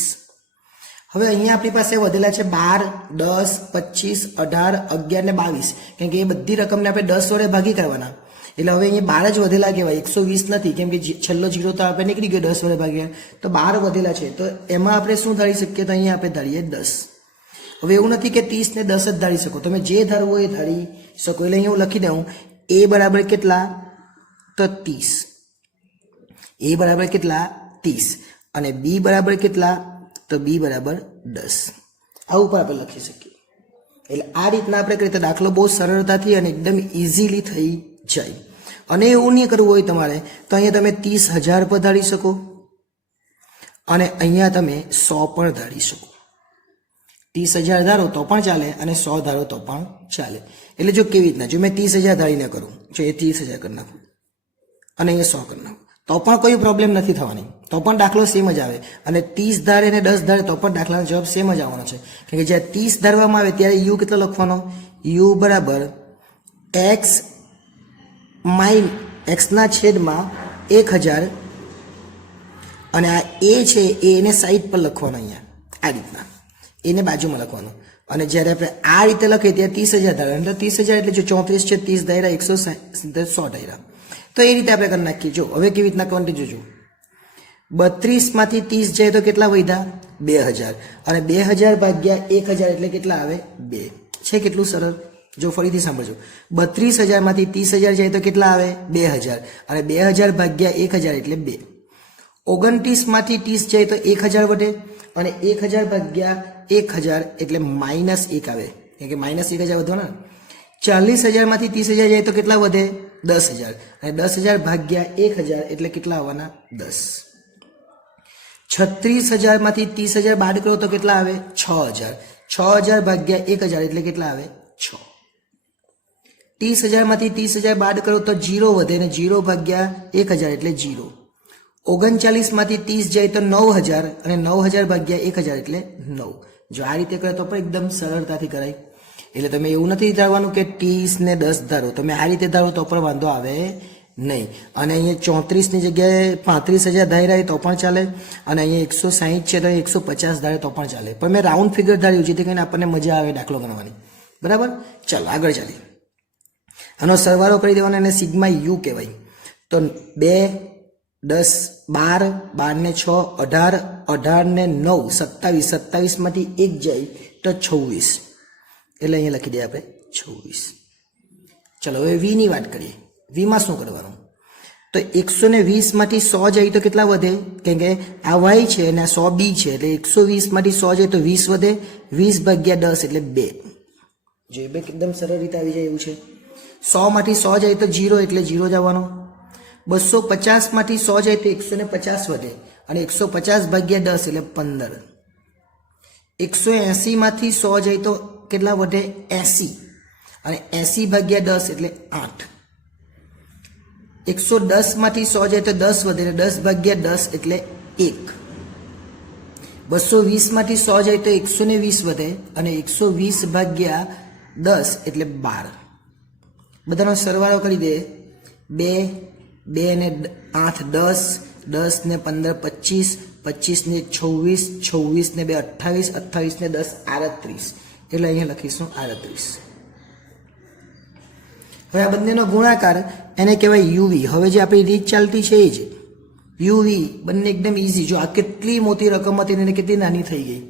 હવે અહીંયા આપણી પાસે વધેલા છે 12, 10, 25, 18, 11 ને 22, કેમ કે એ બધી રકમને આપણે 10 વડે ભાગી કરવાના. એટલે હવે અહીંયા 12 જ વધેલા કહેવાય, 120 નથી, કેમ કે છેલ્લો જીરો તો આપણે નીકળી ગયો 10 વડે ભાગ્યા, તો 12 વધેલા છે. તો એમાં આપણે શું ધારી શકીએ? તો અહીંયા આપણે ધારીએ 10. હવે એવું નથી કે 30 ને 10 જ ધારી શકો, તમે જે ધારવું હોય એ ધારી શકો. એટલે અહીંયા હું લખી દઉં એ બરાબર કેટલા? તો 30. એ બરાબર કેટલા? 30. અને બી બરાબર કેટલા? તો બી બરાબર 10. આ ઉપર આપણે લખી શકીએ. એટલે આ રીતના આપણે કરીએ તો દાખલો બહુ સરળતાથી અને એકદમ ઇઝીલી થઈ જાય. અને એવું નહીં કરવું હોય તમારે તો અહીંયા તમે 30,000 પર ધારી શકો અને અહીંયા તમે 100 પણ ધારી શકો. 30,000 ધારો તો પણ ચાલે અને 100 ધારો તો પણ ચાલે. એટલે જો કેવી રીતના, જો મેં 30,000 ધારીને કરું, જો એ 30,000 કરી નાખું અને અહીંયા 100 કરી નાખું તો પણ કોઈ પ્રોબ્લેમ નથી થવાની, તો પણ દાખલો સેમ જ આવે. અને 30 ધારે ને 10 ધારે તો પણ દાખલાનો જવાબ સેમ જ આવવાનો છે. કારણ કે જ્યારે 30 ધારવામાં આવે ત્યારે યુ કેટલો લખવાનો? યુ બરાબર એક્સ ના છેદમાં 1000 અને આ એ છે એને સાઈડ પર લખવાનો, અહીંયા આ રીતના એને બાજુમાં લખવાનું. અને જ્યારે આપણે આ રીતે લખીએ ત્યારે 30,000 ધારે, એટલે 30,000 એટલે જો 34 છે, 30 ધાર્યા, 170, 100 ધાર્યા, તો એ રીતે આપણે કરી નાખીએ. જો હવે કેવી રીતના કરવાની જોજો. 32 માંથી 30 જાય તો કેટલા વધ્યા? 2000. અને 2000 ભાગ્યા 1000 એટલે કેટલા આવે? 2. છે કેટલું સરળ. જો ફરીથી સાંભળજો, 32,000 માંથી 30,000 જાય તો કેટલા આવે? 2000. અને 2000 ભાગ્યા 1000 એટલે 2. 29 માંથી 30 જાય તો 1000 વધે અને 1000 ભાગ્યા 1000 એટલે -1 આવે, કે -1000 વધવાના. 40,000 માંથી 30,000 જાય તો કેટલા વધે? 10,000. અને 10,000 ભાગ્યા 1000 એટલે કેટલા આવવાના? 10. 36,000 માંથી 30,000 બાદ કરો તો કેટલા આવે? 6,000. 6,000 ભાગ્યા 1000 એટલે કેટલા આવે? 6. 30,000 માંથી 30,000 બાદ કરો તો 0 વધે અને 0 ભાગ્યા 1000 એટલે 0. 39 માંથી 30 જાય તો 9,000 અને 9,000 ભાગ્યા 1000 એટલે 9. જો આ રીતે કરે તો પણ એકદમ સરળતાથી કરાય. એટલે તમે એવું નથી ધારવાનું કે 30 ને 10 ધારો, તમે આ રીતે ધારો તો પણ વાંધો આવે નહીં. અને અહીંયા 34 ની જગ્યાએ 35,000 ધાર્યા તો પણ ચાલે અને અહીંયા 160 છે તો 150 ધારે તો પણ ચાલે. પણ મેં રાઉન્ડ ફિગર ધાર્યું જેથી કરીને આપણને મજા આવે દાખલો ગણવાની. બરાબર, ચાલો આગળ ચાલીએ. આનો સરવાળો કરી દેવાનો, એને સિગ્મા યુ કહેવાય. તો 2, 10, 12, 12 ને 6, 18, 18 ને 9, 27, 27 માંથી 1 જાય તો 26. એટલે અહીંયા લખી દઈએ આપણે 26. ચલો હવે વી ની વાત કરીએ. વીમાં શું કરવાનું? તો 120 માંથી 100 જાય તો કેટલા વધે? કેમ કે આ વાય છે અને આ 100 બી છે, એટલે 120 માંથી 100 જાય તો 20 વધે. 20 ભાગ્યા 10 એટલે 2. જો એ બે એકદમ સરળ રીતે આવી જાય એવું છે. 100 માંથી 100 જાય તો 0 એટલે 0 જ આવવાનો. 250 માંથી 100 જાય તો 150 વધે અને 150 ભાગ્યા 10 એટલે 15. 180 માંથી 100 જાય તો કેટલા વધે? 80 અને 80 ભાગ્યા 10 એટલે 8. 110 માંથી 100 જાય તો 10 વધે અને 10 ભાગ્યા 10 એટલે 1. 220 માંથી 100 જાય તો 120 વધે અને 120 ભાગ્યા 10 એટલે 12. બધાનો સરવાળો કરી દે. 2, 2 ને 8 10, 10 ને 15 25, 25 ને 26, 26 ને 2 28, 28 ને 10 38. એટલે અહીંયા લખીશું 38. હવે આ બંનેનો ગુણાકાર એને કહેવાય યુવી. હવે જે આપણી રીત ચાલતી છે એ જ યુવી, બંને એકદમ ઇઝી. જો આ કેટલી મોટી રકમ હતી એને કેટલી નાની થઈ ગઈ.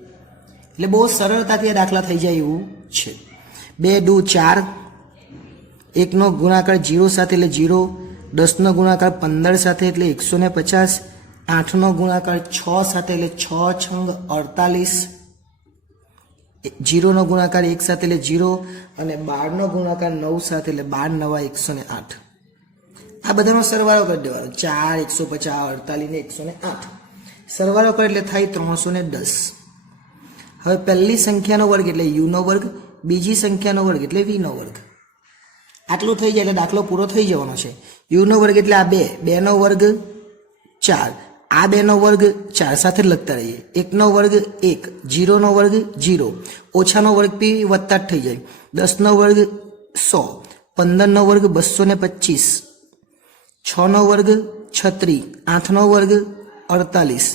એટલે બહુ સરળતાથી આ દાખલા થઈ જાય એવું છે. 2 દુ 4, 1 નો ગુણાકાર 0 સાથે એટલે 0, 10 નો ગુણાકાર 15 સાથે એટલે 150, 8 નો ગુણાકાર 6 સાથે એટલે 6 છંગ 48, 0 નો ગુણાકાર 1 સાથે એટલે 0 અને 12 નો ગુણાકાર 9 સાથે એટલે 12 નવા 108. આ બધાનો સરવાળો કરી દેવાનો. 4, 150, 48 ને 108 સરવાળો કરે એટલે થાય 310. હવે પહેલી સંખ્યાનો વર્ગ એટલે u નો વર્ગ, બીજી સંખ્યાનો વર્ગ એટલે v નો વર્ગ. આટલું થઈ જાય એટલે દાખલો પૂરો થઈ જવાનો છે. u નો વર્ગ એટલે આ 2, 2 નો વર્ગ 4, આ 2 નો વર્ગ 4 સાથે લખતા રહીએ. 1 નો વર્ગ 1, 0 નો વર્ગ 0, ઓછાનો વર્ગ p વત્તા થઈ જાય. 10 નો વર્ગ 100, 15 નો વર્ગ 225, 6નો વર્ગ 36, 8નો વર્ગ 48,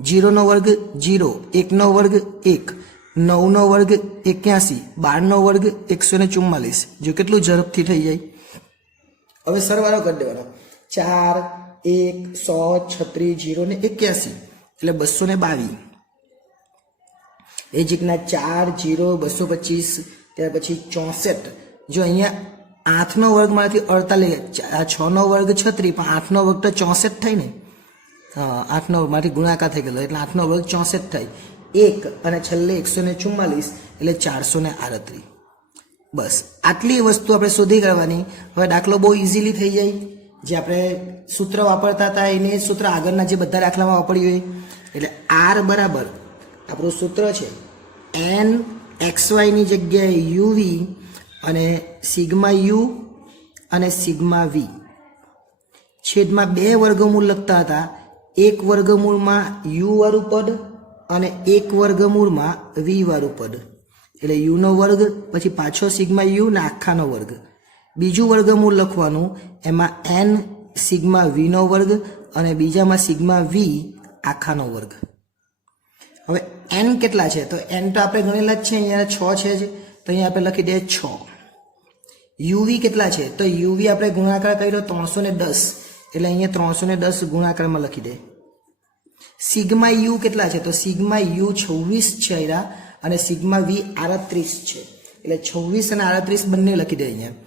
0નો વર્ગ 0, 1નો વર્ગ 1, 9નો વર્ગ 81, 12નો વર્ગ 144. જો કેટલું ઝડપથી થઈ જાય. હવે સરવાળો કરી દેવાનો. 4, 1, 100, 36, 0 ને 81 એટલે 222. એ જ રીતના 4, 0, 225, ત્યાર પછી 64. જો અહીંયા 8નો વર્ગ માંથી 48, 6નો વર્ગ 36, પણ 8નો વર્ગ તો 64 થાય ને. હા, 8નો માંથી ગુણાકાર થઈ ગયેલો એટલે 8નો વર્ગ 64 થાય. 1 અને છેલ્લે 144 એટલે 438. બસ આટલી વસ્તુ આપણે શોધી કાઢવાની. હવે દાખલો બહુ ઇઝીલી થઈ જાય. જે આપણે સૂત્ર વાપરતા હતા એને સૂત્ર આગળના જે બધા દાખલામાં વાપર્યું હોય. એટલે R બરાબર આપણું સૂત્ર છે n xy ની જગ્યાએ uv અને સિગ્મા u અને સિગ્મા v. છેદમાં 2 વર્ગમૂળ લખતા હતા. એક વર્ગમૂળમાં u વાળું પદ અને એક વર્ગમૂળમાં v વાળું પદ. એટલે u નો વર્ગ પછી પાછો સિગ્મા u ને આખાનો વર્ગ. બીજું વર્ગમૂળ લખવાનું, એમાં n સિગ્મા v નો વર્ગ અને બીજામાં સિગ્મા v આખાનો વર્ગ. હવે n કેટલા છે તો n તો આપણે ગણેલા જ છે, અહીંયા 6 છે જ, તો અહીંયા આપણે લખી દઈએ 6. uv કેટલા છે તો uv આપણે ગુણાકાર કર્યો 310 એટલે અહીંયા 310 ગુણાકારમાં લખી દે. સિગ્મા u કેટલા છે તો સિગ્મા u 26 છે અહીંયા અને સિગ્મા v 38 છે. એટલે 26 અને 38 બંને લખી દે. અહીંયા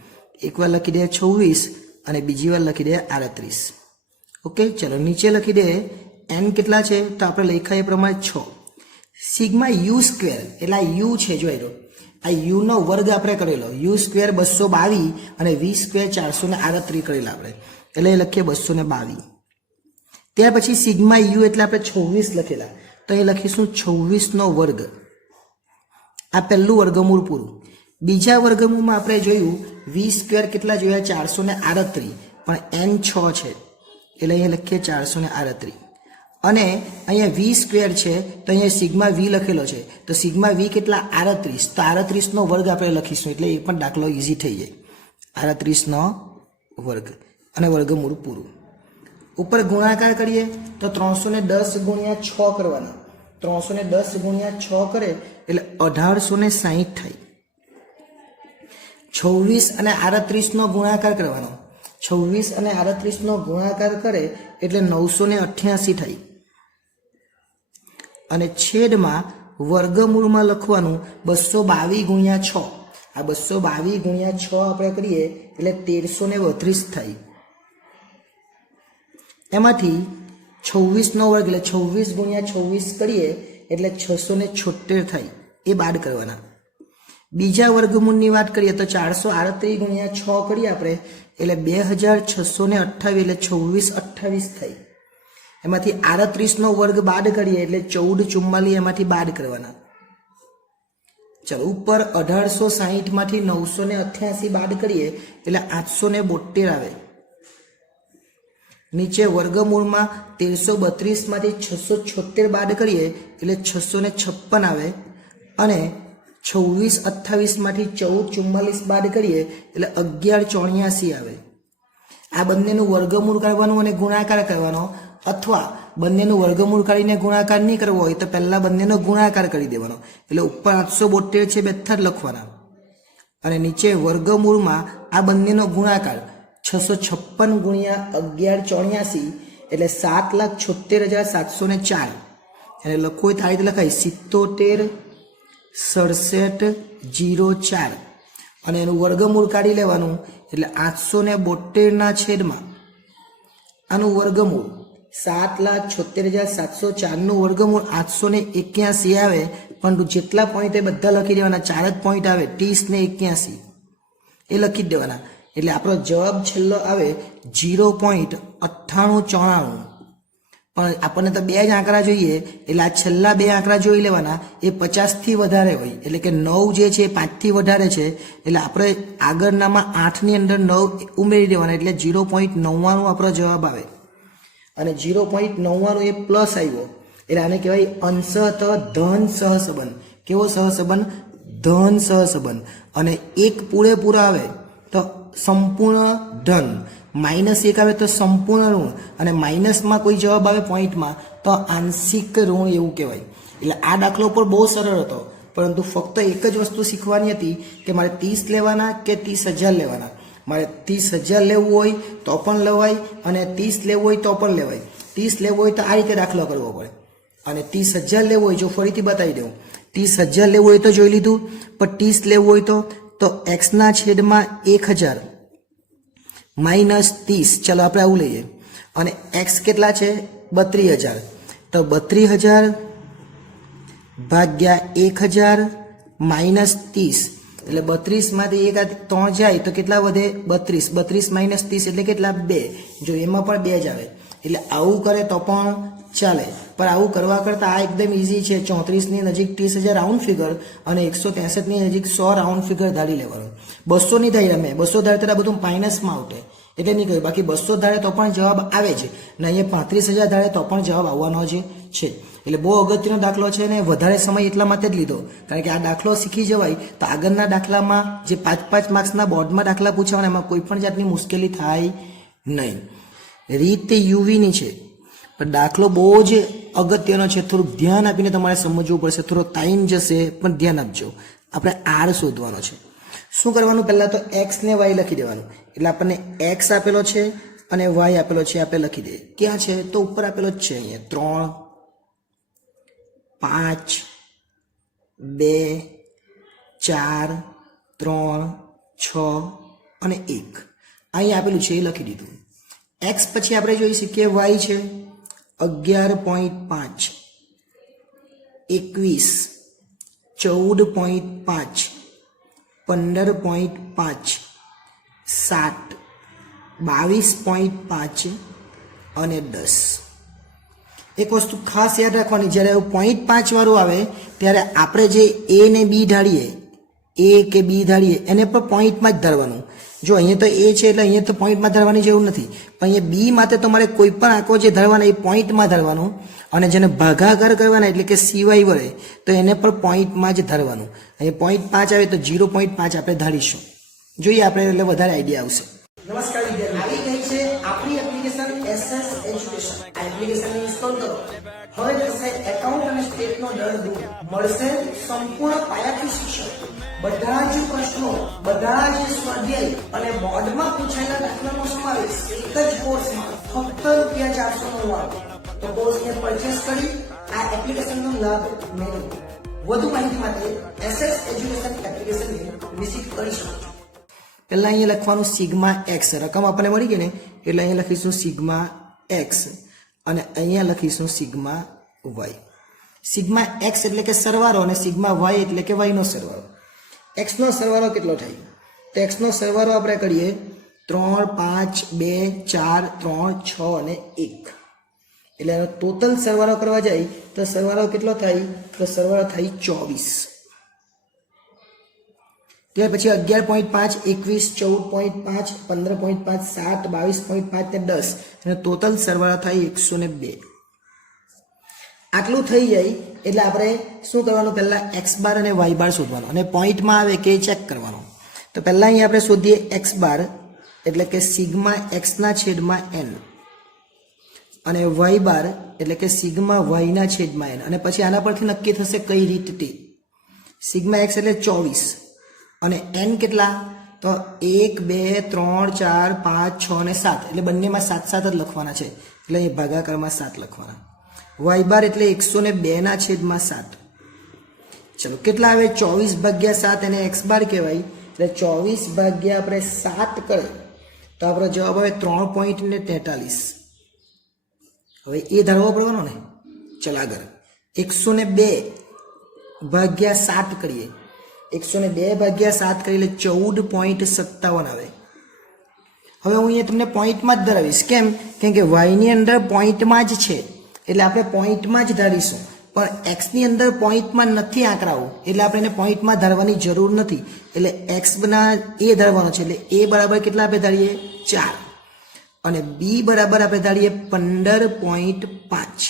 એકવાર લખી દે 26 અને બીજી વાર લખી દે 38. ઓકે, ચલો નીચે લખી દે n કેટલા છે તો આપણે લખ્યા એ પ્રમાણે 6. સિગ્મા u સ્ક્વેર એટલે આ u છે, જોઈ લો આ u નો વર્ગ આપણે કરેલો, u સ્ક્વેર 222 અને v સ્ક્વેર 438 કરેલા આપણે, એટલે એ લખીએ 222. ત્યાર પછી સિગ્મા u એટલે આપણે 26 લખેલા, તો એ લખીશું 26 નો વર્ગ. આ પહેલું વર્ગમૂળ પૂરું. બીજા વર્ગમૂળમાં આપણે જોયું v સ્ક્વેર કેટલા જોયા 438, પણ n 6 છે એટલે અહીંયા લખીએ 438. અને અહીંયા v સ્ક્વેર છે તો અહીંયા સિગ્મા v લખેલો છે, તો સિગ્મા v કેટલા 38, તો 38 નો વર્ગ આપણે લખીશું એટલે એ પણ દાખલો ઇઝી થઈ જાય. 38 નો વર્ગ અને વર્ગમૂળ પૂરું. ઉપર ગુણાકાર કરીએ તો 310 ગુણ્યા 6 કરવાના. 310 ગુણ્યા 6 કરે એટલે 1860 થાય. 26 અને 38 નો ગુણાકાર કરવાનો. 26 અને 38 નો ગુણાકાર કરે એટલે 988 થાય. અને છેદમાં વર્ગમૂળમાં લખવાનું 222 ગુણ્યા 6. આ 222 ગુણ્યા 6 આપણે કરીએ એટલે 1332 થાય. એમાંથી 26 નો વર્ગ એટલે 26 ગુણ્યા 26 કરીએ એટલે 676 થાય. એ બાદ કરવાના. બીજા વર્ગમૂળની વાત કરીએ તો 438 ગુણ્યા 6 કરીએ આપણે એટલે 2628 એટલે 2628 થાય. એમાંથી 38 નો વર્ગ બાદ કરીએ એટલે 1444 એમાંથી બાદ કરવાના. ચલો ઉપર 1860 માંથી 988 બાદ કરીએ એટલે 872 આવે. નીચે વર્ગમૂળમાં 1332 માંથી 676 બાદ કરીએ એટલે 656 આવે. અને 2628 માંથી 1444 બાદ કરીએ એટલે 1184 આવે. આ બંનેનું વર્ગમૂળ કરવાનું અને ગુણાકાર કરવાનો, અથવા બંનેનું વર્ગમૂળ કરીને ગુણાકાર નહીં કરવો હોય તો પહેલા બંનેનો ગુણાકાર કરી દેવાનો. એટલે ઉપર 872 છે બેથર લખવાના અને નીચે વર્ગમૂળમાં આ બંનેનો ગુણાકાર 656 ગુણ્યા 1184 એટલે 7,76,704. અને લખવું હોય તો આ રીતે લખાય 77,67,04 અને એનું વર્ગમૂળ કાઢી લેવાનું એટલે 872 ના છેદમાં આનું વર્ગમૂળ 7,76,704 નું વર્ગમૂળ 881 આવે. પરંતુ જેટલા પોઈન્ટ એ બધા લખી દેવાના, 4 જ પોઈન્ટ આવે 30 ને 81 એ લખી દેવાના. એટલે આપણો જવાબ છેલ્લો આવે 0.9894. પણ આપણને તો 2 જ આંકડા જોઈએ એટલે આ છેલ્લા 2 આંકડા જોઈ લેવાના. એ 50 થી વધારે હોય એટલે કે 9 જે છે એ 5 થી વધારે છે એટલે આપણે આગળનામાં 8 ની અંદર 9 ઉમેરી દેવાના એટલે 0.99 આપણો જવાબ આવે. અને 0.99 એ પ્લસ આવ્યો એટલે આને કહેવાય અંશતઃ ધન સહસંબંધ. કેવો સહસંબંધ? ધન સહસંબંધ. અને એક પૂરેપૂરા આવે તો સંપૂર્ણ ધન. -1 આવે તો સંપૂર્ણ ઋણ, અને માઇનસમાં કોઈ જવાબ આવે પોઈન્ટમાં તો આંશિક ઋણ એવું કહેવાય. એટલે આ દાખલો પર બહુ સરળ હતો, પરંતુ ફક્ત એક જ વસ્તુ શીખવાની હતી કે મારે 30 લેવાના કે 30,000 લેવાના. મારે 30,000 લેવું હોય તો પણ લેવાય, અને 30 લેવું હોય તો પણ લેવાય. 30 લેવું હોય તો આ રીતે દાખલો કરવો પડે, અને 30,000 લેવું હોય, જો ફરીથી બતાવી દઉં, 30,000 લેવું હોય તો જોઈ લીધું, પણ 30 લેવું હોય તો x/1000 -30, ચાલો આપણે આવું લઈએ, અને x કેટલા છે 32,000, તો 32,000 ભાગ્યા 1,000 -30, એટલે 32 માંથી 3 જાય તો કેટલા વધે 32, 32 - 30 એટલે કેટલા 2, જો એમાં પણ 2 જ આવે. એટલે આવું કરે તો પણ ચાલે, પણ આવું કરવા કરતાં આ એકદમ ઇઝી છે. 34 ની નજીક 30,000 રાઉન્ડ ફિગર અને 163 ની નજીક 100 રાઉન્ડ ફિગર ધારી લેવાનું. 200 ની ધારી અમે 200 ધારે તો બધું માઇનસમાં આવતે, એટલે નહીં કહ્યું. બાકી 200 ધારે તો પણ જવાબ આવે છે, ને અહીંયા 35,000 ધારે તો પણ જવાબ આવવાનો જ છે. એટલે બહુ અગત્યનો દાખલો છે, ને વધારે સમય એટલા માટે જ લીધો કારણ કે આ દાખલો શીખી જવાય તો આગળના દાખલામાં જે 5-5 માર્ક્સના બોર્ડમાં દાખલા પૂછાવાના એમાં કોઈ પણ જાતની મુશ્કેલી થાય નહીં. રીત યુવીની છે, પણ દાખલો બહુ જ અગત્યનો છે. થોડુંક ધ્યાન આપીને તમારે સમજવું પડશે, થોડો ટાઈમ જશે પણ ધ્યાન આપજો. આપણે આર શોધવાનો છે. શું કરવાનું, પહેલાં તો એક્સ ને વાય લખી દેવાનું. એટલે આપણને એક્સ આપેલો છે અને વાય આપેલો છે, આપણે લખી દઈએ. ક્યાં છે તો ઉપર આપેલો જ છે, અહીંયા 3, 5, 2, 4, 3, 6 અને 1 અહીં આપેલું છે, એ લખી દીધું. એક્સ પછી આપણે જોઈ શકીએ વાય છે 11.5, 21, 14.5, 15.5, 7, 22.5 અને 10. એક વસ્તુ ખાસ યાદ રાખવાની, જ્યારે 0.5 વાળું આવે ત્યારે આપણે જે એ ને બી ધારીએ, એ કે બી ધારીએ એને પણ પોઈન્ટમાં જ ધારવાનું. જો અહીંયા તો એ છે એટલે અહીંયા તો પોઈન્ટમાં ધારવાની જરૂર નથી, પણ અહીંયા બી માટે તમારે કોઈ પણ આંકડો જે ધારવાનો એ પોઈન્ટમાં ધારવાનું, અને જેને ભાગાકાર કરવાના એટલે કે સિવાય વળે તો એને પણ પોઈન્ટમાં જ ધારવાનું. અહીંયા 0.5 આવે તો 0.5 આપણે ધારીશું. જોઈએ આપણે એટલે વધારે આઈડિયા આવશે. નમસ્કાર વિદ્યાર્થી, આવી ગઈ છે આપણી એપ્લિકેશન SS એજ્યુકેશન. આ એપ્લિકેશન ઇન્સ્ટોલ કરો. હવે થશે એકાઉન્ટ અને સ્ટેટનો દર દૂર, મળશે સંપૂર્ણ પાયાથી શિક્ષણ. બધા જ પ્રશ્નો, બધા જ સ્વાધ્યાય અને બોર્ડમાં પૂછાયેલા દાખલાનો સમાવેશ એક જ કોર્સમાં ફક્ત ₹499. તો કોર્સને પરચેસ કરી આ એપ્લિકેશનનો લાભ મેળવો. વધુ માહિતી માટે SS એજ્યુકેશન એપ્લિકેશનને વિઝિટ કરી શકો છો. પહેલા અહીંયા લખવાનું સિગ્મા એક્સ, રકમ આપણને મળી ગઈ ને એટલે અહીંયા લખીશું સિગ્મા એક્સ અને અહીંયા લખીશું સિગ્મા વાય. સિગ્મા એક્સ એટલે કે સરવાળો અને સિગ્મા વાય એટલે કે વાયનો સરવાળો. એક્સનો સરવાળો કેટલો થાય તો એક્સનો સરવાળો આપણે કરીએ 3, 5, 2, 4, 3, 6 અને 1. એટલે ટોટલ સરવાળો કરવા જાય તો સરવાળો કેટલો થાય તો સરવાળો થાય 24. ત્યાર પછી 11.5, 21, 14.5, 15.5, 7, 22.5 ને 10 અને ટોટલ સરવાળો થાય 102. આટલું થઈ જાય એટલે આપણે શું કરવાનું, પહેલા એક્સ બાર અને વાય બાર શોધવાનું અને પોઈન્ટમાં આવે કે ચેક કરવાનું. તો પહેલા અહીં આપણે શોધીએ એક્સ બાર એટલે કે સિગ્મા એક્સના છેદમાં એન, અને વાય બાર એટલે કે સિગ્મા વાયના છેદમાં એન, અને પછી આના પરથી નક્કી થશે કઈ રીત તે. સિગ્મા એક્સ એટલે 24 અને એન કેટલા તો 1, 2, 3, 4, 5, 6 અને 7, એટલે બંનેમાં 7 જ લખવાના છે, એટલે અહીં ભાગાકારમાં 7 લખવાના. વાય બાર એટલે 102 ના છેદમાં 7. ચલો કેટલા આવે 24 ભાગ્યા 7 એને એક્સ બાર કહેવાય, એટલે 24 ભાગ્યા આપણે 7 કરે તો આપણો જવાબ આવે 3.43. હવે એ ધારવો પડવાનો ને. ચલ આગળ 102 ભાગ્યા 7 કરીએ, 102 ભાગ્યા 7 કરીએ એટલે 14.57 આવે. હવે હું અહીંયા તમને પોઈન્ટમાં જ ધરાવીશ, કેમ કે વાયની અંદર પોઈન્ટમાં જ છે એટલે આપણે પોઈન્ટમાં જ ધારીશું, પણ એક્સની અંદર પોઈન્ટમાં નથી આંકડાઓ એટલે આપણે એને પોઈન્ટમાં ધારવાની જરૂર નથી. એટલે એક્સ ના એ ધારવાનો છે, એટલે એ બરાબર કેટલા આપણે ધારીએ 4 અને બી બરાબર આપણે ધારીએ 15.5.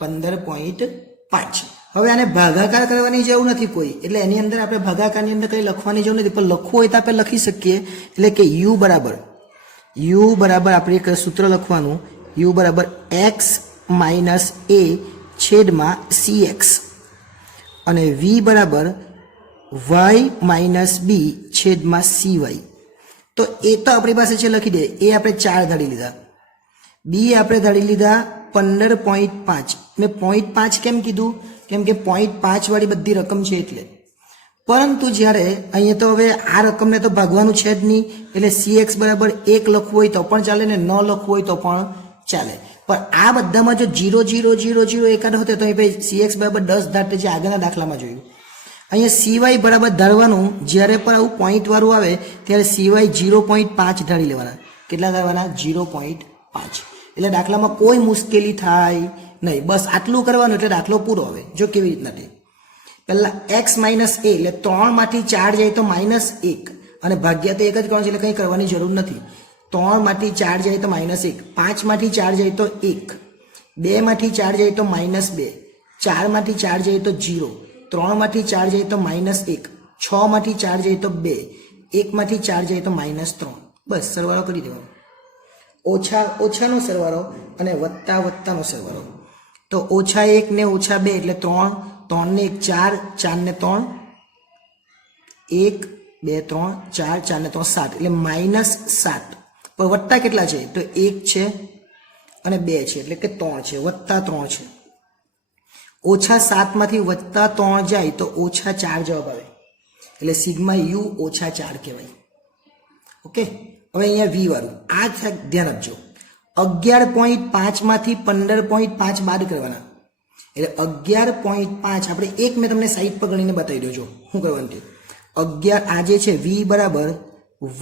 15.5. હવે આને ભાગાકાર કરવાની જરૂર નથી કોઈ, એટલે એની અંદર આપણે ભાગાકારની અંદર કંઈ લખવાની જરૂર નથી, પણ લખવું હોય તો આપણે લખી શકીએ. એટલે કે યુ બરાબર યુ બરાબર આપણે એક સૂત્ર લખવાનું, યુ બરાબર એક્સ માઇનસ એ છેદમાં સી એક્સ, અને વી બરાબર વાય માઇનસ બી છેદમાં સી વાય. તો એ તો આપણી પાસે છે લખી દે, એ આપણે 4 ધારી લીધા, બી આપણે ધારી લીધા 15.5. મેં 0.5 કેમ કીધું? કેમ કે 0.5 વાળી બધી રકમ છે એટલે. પરંતુ જ્યારે અહીંયા તો હવે આ રકમને તો ભાગવાનું છે જ નહીં, એટલે સી એક્સ બરાબર 1 લખવું હોય તો પણ ચાલે ને ન લખવું હોય તો પણ ચાલે. પણ આ બધામાં જો 0 0 0 0 એકાદ હોતે તો ભાઈ સી એક્સ બરાબર 10 ધારતે જે આગળના દાખલામાં જોયું. અહીંયા સીવાય બરાબર ધારવાનું, જ્યારે પણ આવું પોઈન્ટ વાળું આવે ત્યારે સીવાય 0.5 ધારી લેવાના. કેટલા ધારવાના? 0.5. એટલે દાખલામાં કોઈ મુશ્કેલી થાય નહીં, બસ આટલું કરવાનું એટલે દાખલો પૂરો. હવે જો કેવી રીતના તે પહેલાં એક્સ માઇનસ એ એટલે 3માંથી 4 જાય તો -1, અને ભાગ્યા તો એક જ કરવાનું છે એટલે કંઈ કરવાની જરૂર નથી. 3માંથી 4 જાય તો -1, 5માંથી 4 જાય તો 1, 2માંથી 4 જાય તો -2, 4માંથી 4 જાય તો 0, 3માંથી 4 જાય તો -1, 6માંથી 4 જાય તો 2, 1માંથી 4 જાય તો -3. બસ સરવાળો કરી દેવાનો, ઓછા ઓછાનો સરવાળો અને વત્તા વત્તાનો સરવાળો. તો -1 ને -2 એટલે 3, 3 ને 1 4, 4 ને 3 1, 2 3 4, 4 ને 3 7, એટલે -7. પણ વત્તા કેટલા છે? તો 1 છે અને 2 છે, એટલે કે 3 છે, વત્તા 3 છે. -7 માંથી +3 જાય તો -4 જવાબ આવે, એટલે સિગ્મા યુ -4 કહેવાય. ઓકે, હવે અહીંયા વી વાળું આ ધ્યાન આપજો. 11.5 માંથી 15.5 બાદ કરવાના, એટલે 11.5 આપણે એક મેં તમને સાઈડ પર ગણીને બતાવી દો. જો શું કરવાનું છે, 11 આ જે છે વી બરાબર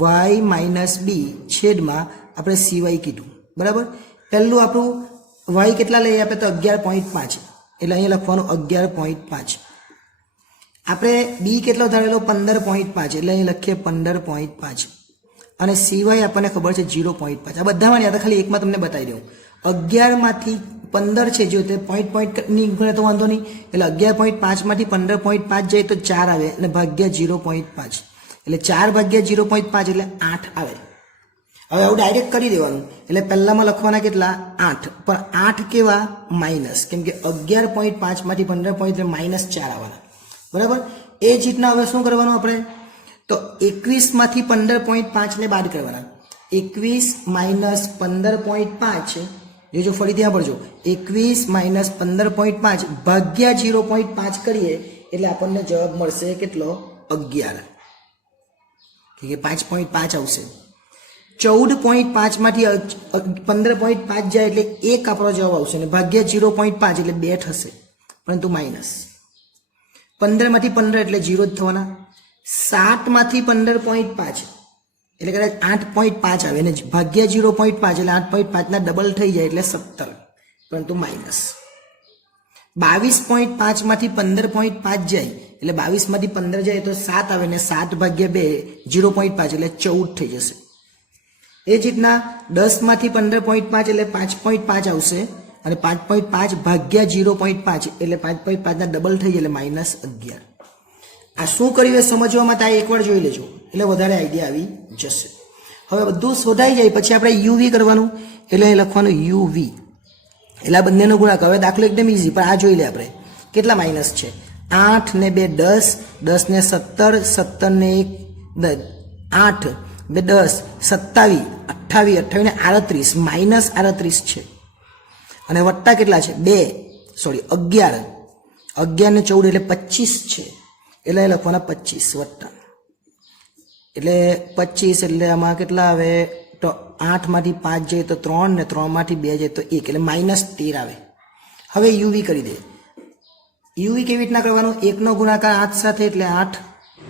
વાય માઇનસ બી છેદમાં આપણે સીવાય કીધું બરાબર. પહેલું આપણું વાય કેટલા લઈએ આપણે? તો 11.5, એટલે અહીંયા લખવાનું 11.5. આપણે બી કેટલો ધારેલો? 15.5, એટલે અહીં લખીએ 15.5, અને સિવાય આપણને ખબર છે 0.5. આ બધામાં યાદ, ખાલી એકમાં તમને બતાવી દઉં. 11 માંથી 15 છે, જો તે પોઈન્ટ ની ગણે તો વાંધો નહીં, એટલે 11.5 માંથી 15.5 જાય તો 4 આવે, અને ભાગ્યા 0.5, એટલે 4 ભાગ્યા 0.5 એટલે 8 આવે. હવે આવું ડાયરેક્ટ કરી દેવાનું, એટલે પહેલામાં લખવાના કેટલા? 8, પણ 8 કેવા? માઇનસ, કેમ કે 11.5 માંથી 15.5 -4 આવવાના બરાબર. એ જ રીતના હવે શું કરવાનું આપણે? તો 21 માંથી 15.5 ને બાદ કરવાના. 21 - 15.5, જો ફરી ત્યાં પડજો, 21 - 15.5 ભાગ્યા 0.5 કરીએ એટલે આપણને જવાબ મળશે કેટલો? 11, કે 5.5 આવશે. 14.5 માંથી 15.5 જાય એટલે 1 આપણો જવાબ આવશે, અને ભાગ્યા 0.5 એટલે 2 થશે, પરંતુ માઇનસ. 15 માંથી 15 એટલે 0 જ થવાના. 7 માંથી 15.5 એટલે કદાચ 8.5 આવે, અને ભાગ્યા 0.5 એટલે 8.5 ના ડબલ થઈ જાય એટલે 17, પરંતુ માઇનસ. 22.5 માંથી 15.5 જાય એટલે 22 માંથી 15 જાય તો 7 આવે, ને 7 ભાગ્યા 2 0.5 એટલે 14 થઈ જશે. એ જ રીતના 10 માંથી 15.5 એટલે 5.5 આવશે, અને 5.5 ભાગ્યા 0.5 એટલે 5.5 ના ડબલ થઈ જાય એટલે -11. આ શું કર્યું એ સમજવા માટે આ એકવાર જોઈ લેજો, એટલે વધારે આઈડિયા આવી જશે. હવે બધું શોધાઈ જાય પછી આપણે યુવી કરવાનું, એટલે એ લખવાનું યુવી, એટલે આ બંનેનો ગુણાકાર. હવે દાખલો એકદમ ઇઝી, પણ આ જોઈ લે આપણે કેટલા માઇનસ છે. 8 ને 2 10, 10 ને 17, 17 ને 1 8, 2 10, 27, 28, 28 ને 38, -38 છે, અને વત્તા કેટલા છે? 11, 11 ને 14 એટલે 25 છે, એટલે લખવાના 25 વત્તા, એટલે 25, એટલે આમાં કેટલા આવે? તો 8 માંથી 5 જાય તો 3, ને 3 માંથી 2 જાય તો 1, એટલે -13 આવે. હવે યુવી કરી દે. યુવી કેવી રીતના કરવાનું? 1 નો ગુણાકાર 8 સાથે એટલે 8,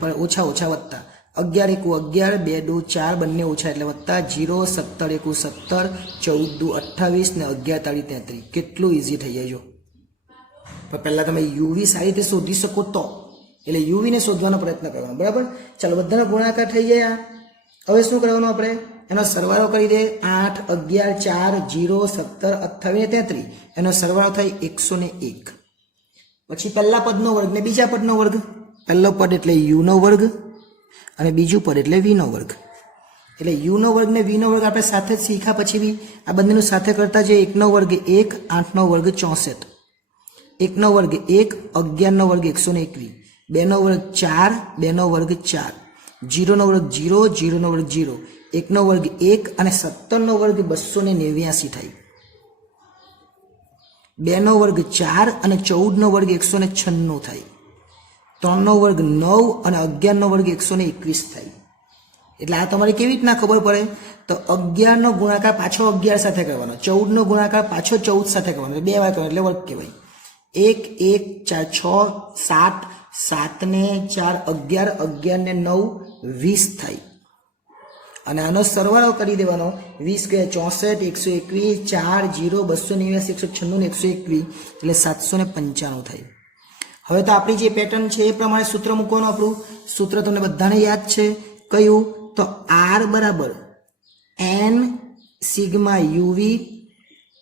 પણ ઓછા ઓછા વત્તા. 11 × 1 11, 2 × 4 બંને ઓછા એટલે વત્તા 0, 17 × 17, 14 × 28 ને 11 × 33. કેટલું ઇઝી થઈ જાય જો. પણ પહેલા તમે યુવી સારી રીતે શોધી શકો તો, એટલે યુવીને શોધવાનો પ્રયત્ન કરવાનો બરાબર. ચાલો બધાનો ગુણાકાર થઈ જાય. હવે શું કરવાનું આપણે? એનો સરવાળો કરી દે. 8, 11, 4, 0, 17, 28 ને 33, એનો સરવાળો થાય 101. પછી પહેલા પદનો વર્ગ ને બીજા પદનો વર્ગ. પહેલો પદ એટલે યુ નો વર્ગ, અને બીજું પદ એટલે વી નો વર્ગ. એટલે યુનો વર્ગ ને વીનો વર્ગ આપણે સાથે જ શીખ્યા પછી બી આ બંનેનું સાથે કરતા જે 1નો વર્ગ 1, 8નો વર્ગ 64, 1નો વર્ગ 1, 11નો વર્ગ 121, 2નો વર્ગ 4, 2નો વર્ગ 4, 0નો વર્ગ 0, 0નો વર્ગ 0, 1નો વર્ગ 1 અને 17નો વર્ગ 289 થાય. 2નો વર્ગ 4 અને 14નો વર્ગ 196 થાય. 3નો વર્ગ 9 અને 11નો વર્ગ 121 થાય. એટલે આ તમારે કેવી રીતના ખબર પડે તો 11નો ગુણાકાર પાછો 11 સાથે કરવાનો, 14નો ગુણાકાર પાછો 14 સાથે કરવાનો, 2 વાર કરવાનો એટલે વર્ગ કહેવાય. 1 1 4 6 7, 7 ને 4 11, 11 ને 9 20 થાય. અને આનો સરવાળો કરી દેવાનો 20 × 64 121 4 0 289 196 ને 121 એટલે 795 થાય. હવે તો આપણી જે પેટર્ન છે એ પ્રમાણે સૂત્ર મૂકવાનું. આપણું સૂત્ર તમને બધાને યાદ છે. કયું? તો R બરાબર n સિગ્મા uv,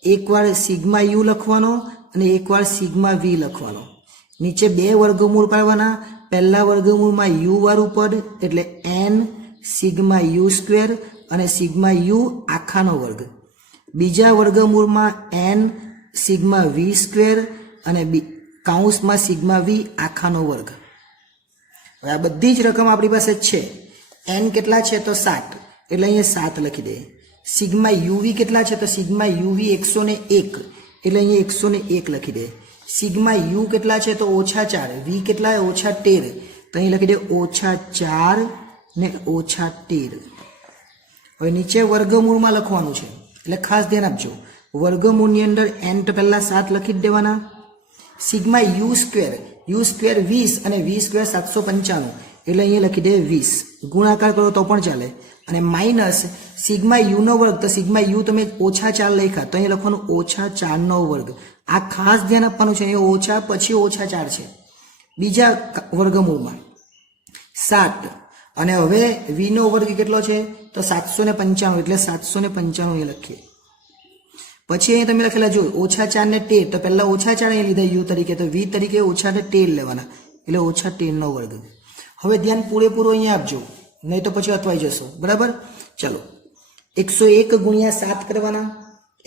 એકવાર સિગ્મા u લખવાનો અને એકવાર સિગ્મા v લખવાનો. નીચે 2 વર્ગમૂળ પાડવાના. પહેલા વર્ગમૂળમાં u વાળું પદ એટલે n સિગ્મા u સ્ક્વેર અને સિગ્મા u આખાનો વર્ગ. બીજા વર્ગમૂળમાં n સિગ્મા v સ્ક્વેર અને કાઉન્સમાં સિગ્મા v આખાનો વર્ગ. હવે આ બધી જ રકમ આપણી પાસે છે. n કેટલા છે તો 7 એટલે અહીંયા 7 લખી દે. સિગ્મા uv કેટલા છે તો સિગ્મા uv 101 એટલે અહીંયા 101 લખી દે. સિગ્મા u કેટલા છે તો -4, v કેટલા -13 તો અહીં લખી દે -4 ને -13. હવે નીચે વર્ગમૂળમાં લખવાનું છે એટલે ખાસ ધ્યાન આપજો. વર્ગમૂળની અંદર n તો પહેલા 7 લખી જ દેવાના. સિગ્મા u સ્ક્વેર 20 અને v સ્ક્વેર 795 એટલે અહીંયા લખી દે 20. ગુણાકાર કરો તો પણ ચાલે. અને માઇનસ સિગ્મા u નો વર્ગ, તો સિગ્મા u તમે -4 લખ્યા તો અહીંયા લખવાનું -4 નો વર્ગ. આ ખાસ ધ્યાન આપવાનું છે. અહીંયા ઓછા પછી -4 છે બીજા વર્ગમૂળમાં 7. અને હવે v નો વર્ગ કેટલો છે તો 795 એટલે 795 અહીંયા લખીએ. પછી અહીં તમે લખેલા જો -4 ને 13 તો પહેલા -4 અહીંયા લીધા u તરીકે, તો v તરીકે -13 લેવાના એટલે -13 નો વર્ગ. હવે ધ્યાન પૂરેપૂરું અહીંયા આપજો, નહીં તો પછી અટવાઈ જશો. બરાબર? ચાલો 101 × 7 કરવાના.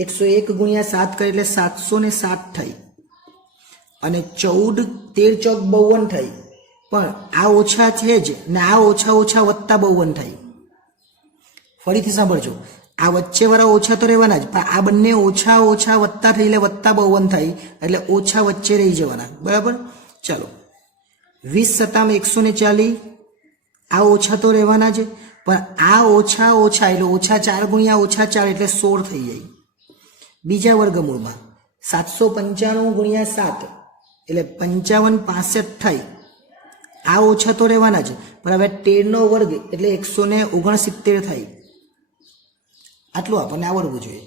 101 × 7 કરે એટલે 707 થાય અને 14 13 ચોક 52 થાય. પણ આ ઓછા છે જ ને આ ઓછા +52 થાય. ફરીથી સાંભળજો, આ વચ્ચેવાળા ઓછા તો રહેવાના જ, પણ આ બંને ઓછા વત્તા થઈ એટલે +52 થાય એટલે ઓછા વચ્ચે રહી જવાના. બરાબર? ચાલો 20 × 7 = 140. આ ઓછા તો રહેવાના જ, પણ આ ઓછા એટલે -4 × -4 એટલે 16 થઈ જાય. બીજા વર્ગમૂળમાં 795 × 7 એટલે 55 65 થાય. આ ઓછા તો રહેવાના જ, પણ હવે 13 નો વર્ગ એટલે 169 થાય. આટલું આપણને આવડવું જોઈએ.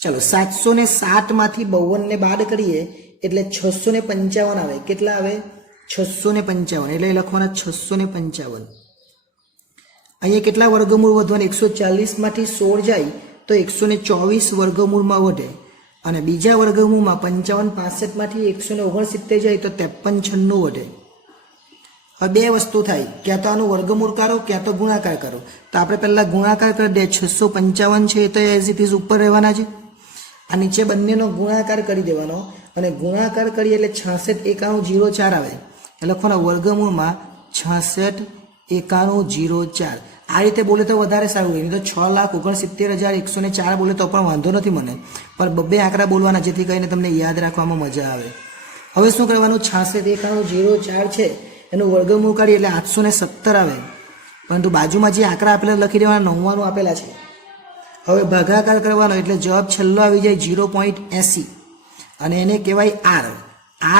ચાલો 707 માંથી 52 ને બાદ કરીએ એટલે 655 આવે. કેટલા આવે? 655 એટલે લખવાના 655. અહીંયા કેટલા વર્ગમૂળ વધવાના? 140 માંથી 16 જાય તો 124 વર્ગમૂળમાં વધે. અને બીજા વર્ગમૂળમાં 55 65 માંથી 169 જાય તો 53 96 વધે. હવે 2 વસ્તુ થાય, ક્યાં તો આનું વર્ગમૂળ કરો ક્યાં તો ગુણાકાર કરો. તો આપણે પહેલા ગુણાકાર કરી દે. 655 છે તો એઝ ઇટ ઇઝ ઉપર રહેવાના છે. આ નીચે બંનેનો ગુણાકાર કરી દેવાનો અને ગુણાકાર કરીએ એટલે 66 91 04 આવે. એટલે લખવાના વર્ગમૂળમાં 66 91 04. આ રીતે બોલે તો વધારે સારું હોય. નહીં તો 6,69,104 બોલે તો પણ વાંધો નથી મને, પણ 2 આંકડા બોલવાના જેથી કરીને તમને યાદ રાખવામાં મજા આવે. હવે શું કરવાનું? 66 91 04 છે એનું વર્ગમૂળ કાઢીએ એટલે 817 આવે. પરંતુ બાજુમાં જે આંકડા આપેલા લખી દેવાના 99 આપેલા છે. હવે ભાગાકાર કરવાનો એટલે જવાબ છેલ્લો આવી જાય 0.80 અને એને કહેવાય r.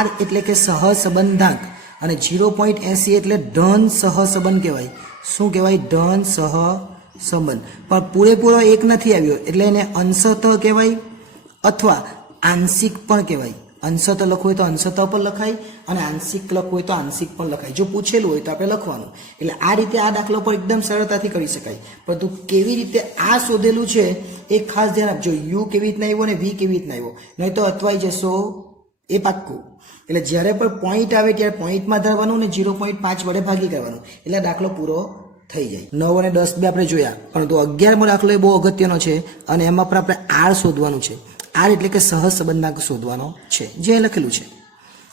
r એટલે કે સહસંબંધાંક અને 0.80 એટલે ધન સહસંબંધ કહેવાય. શું કહેવાય? ધન સહસંબંધ. પણ પૂરેપૂરો 1 નથી આવ્યો એટલે એને અંશતઃ કહેવાય અથવા આંશિક પણ કહેવાય. અંશતઃ લખવું હોય તો અંશતઃ પણ લખાય અને આંશિક લખવું હોય તો આંશિક પણ લખાય. જો પૂછેલું હોય તો આપણે લખવાનું. એટલે આ રીતે આ દાખલો પર એકદમ સરળતાથી કરી શકાય. પરંતુ કેવી રીતે આ શોધેલું છે એ ખાસ ધ્યાન આપજો. u કેવી રીતના આવ્યો અને v કેવી રીતના આવ્યો, નહીં તો અટવાઈ જશો એ પાક્કું. એટલે જ્યારે પણ પોઈન્ટ આવે ત્યારે પોઈન્ટમાં ધરવાનું ને 0.5 વડે ભાગી કરવાનું એટલે દાખલો પૂરો થઈ જાય. 9 અને 10 બે આપણે જોયા, પરંતુ 11મો દાખલો એ બહુ અગત્યનો છે અને એમાં પણ આપણે આર શોધવાનું છે. આર એટલે કે સહજ સંબંધાંક શોધવાનો છે, જે લખેલું છે.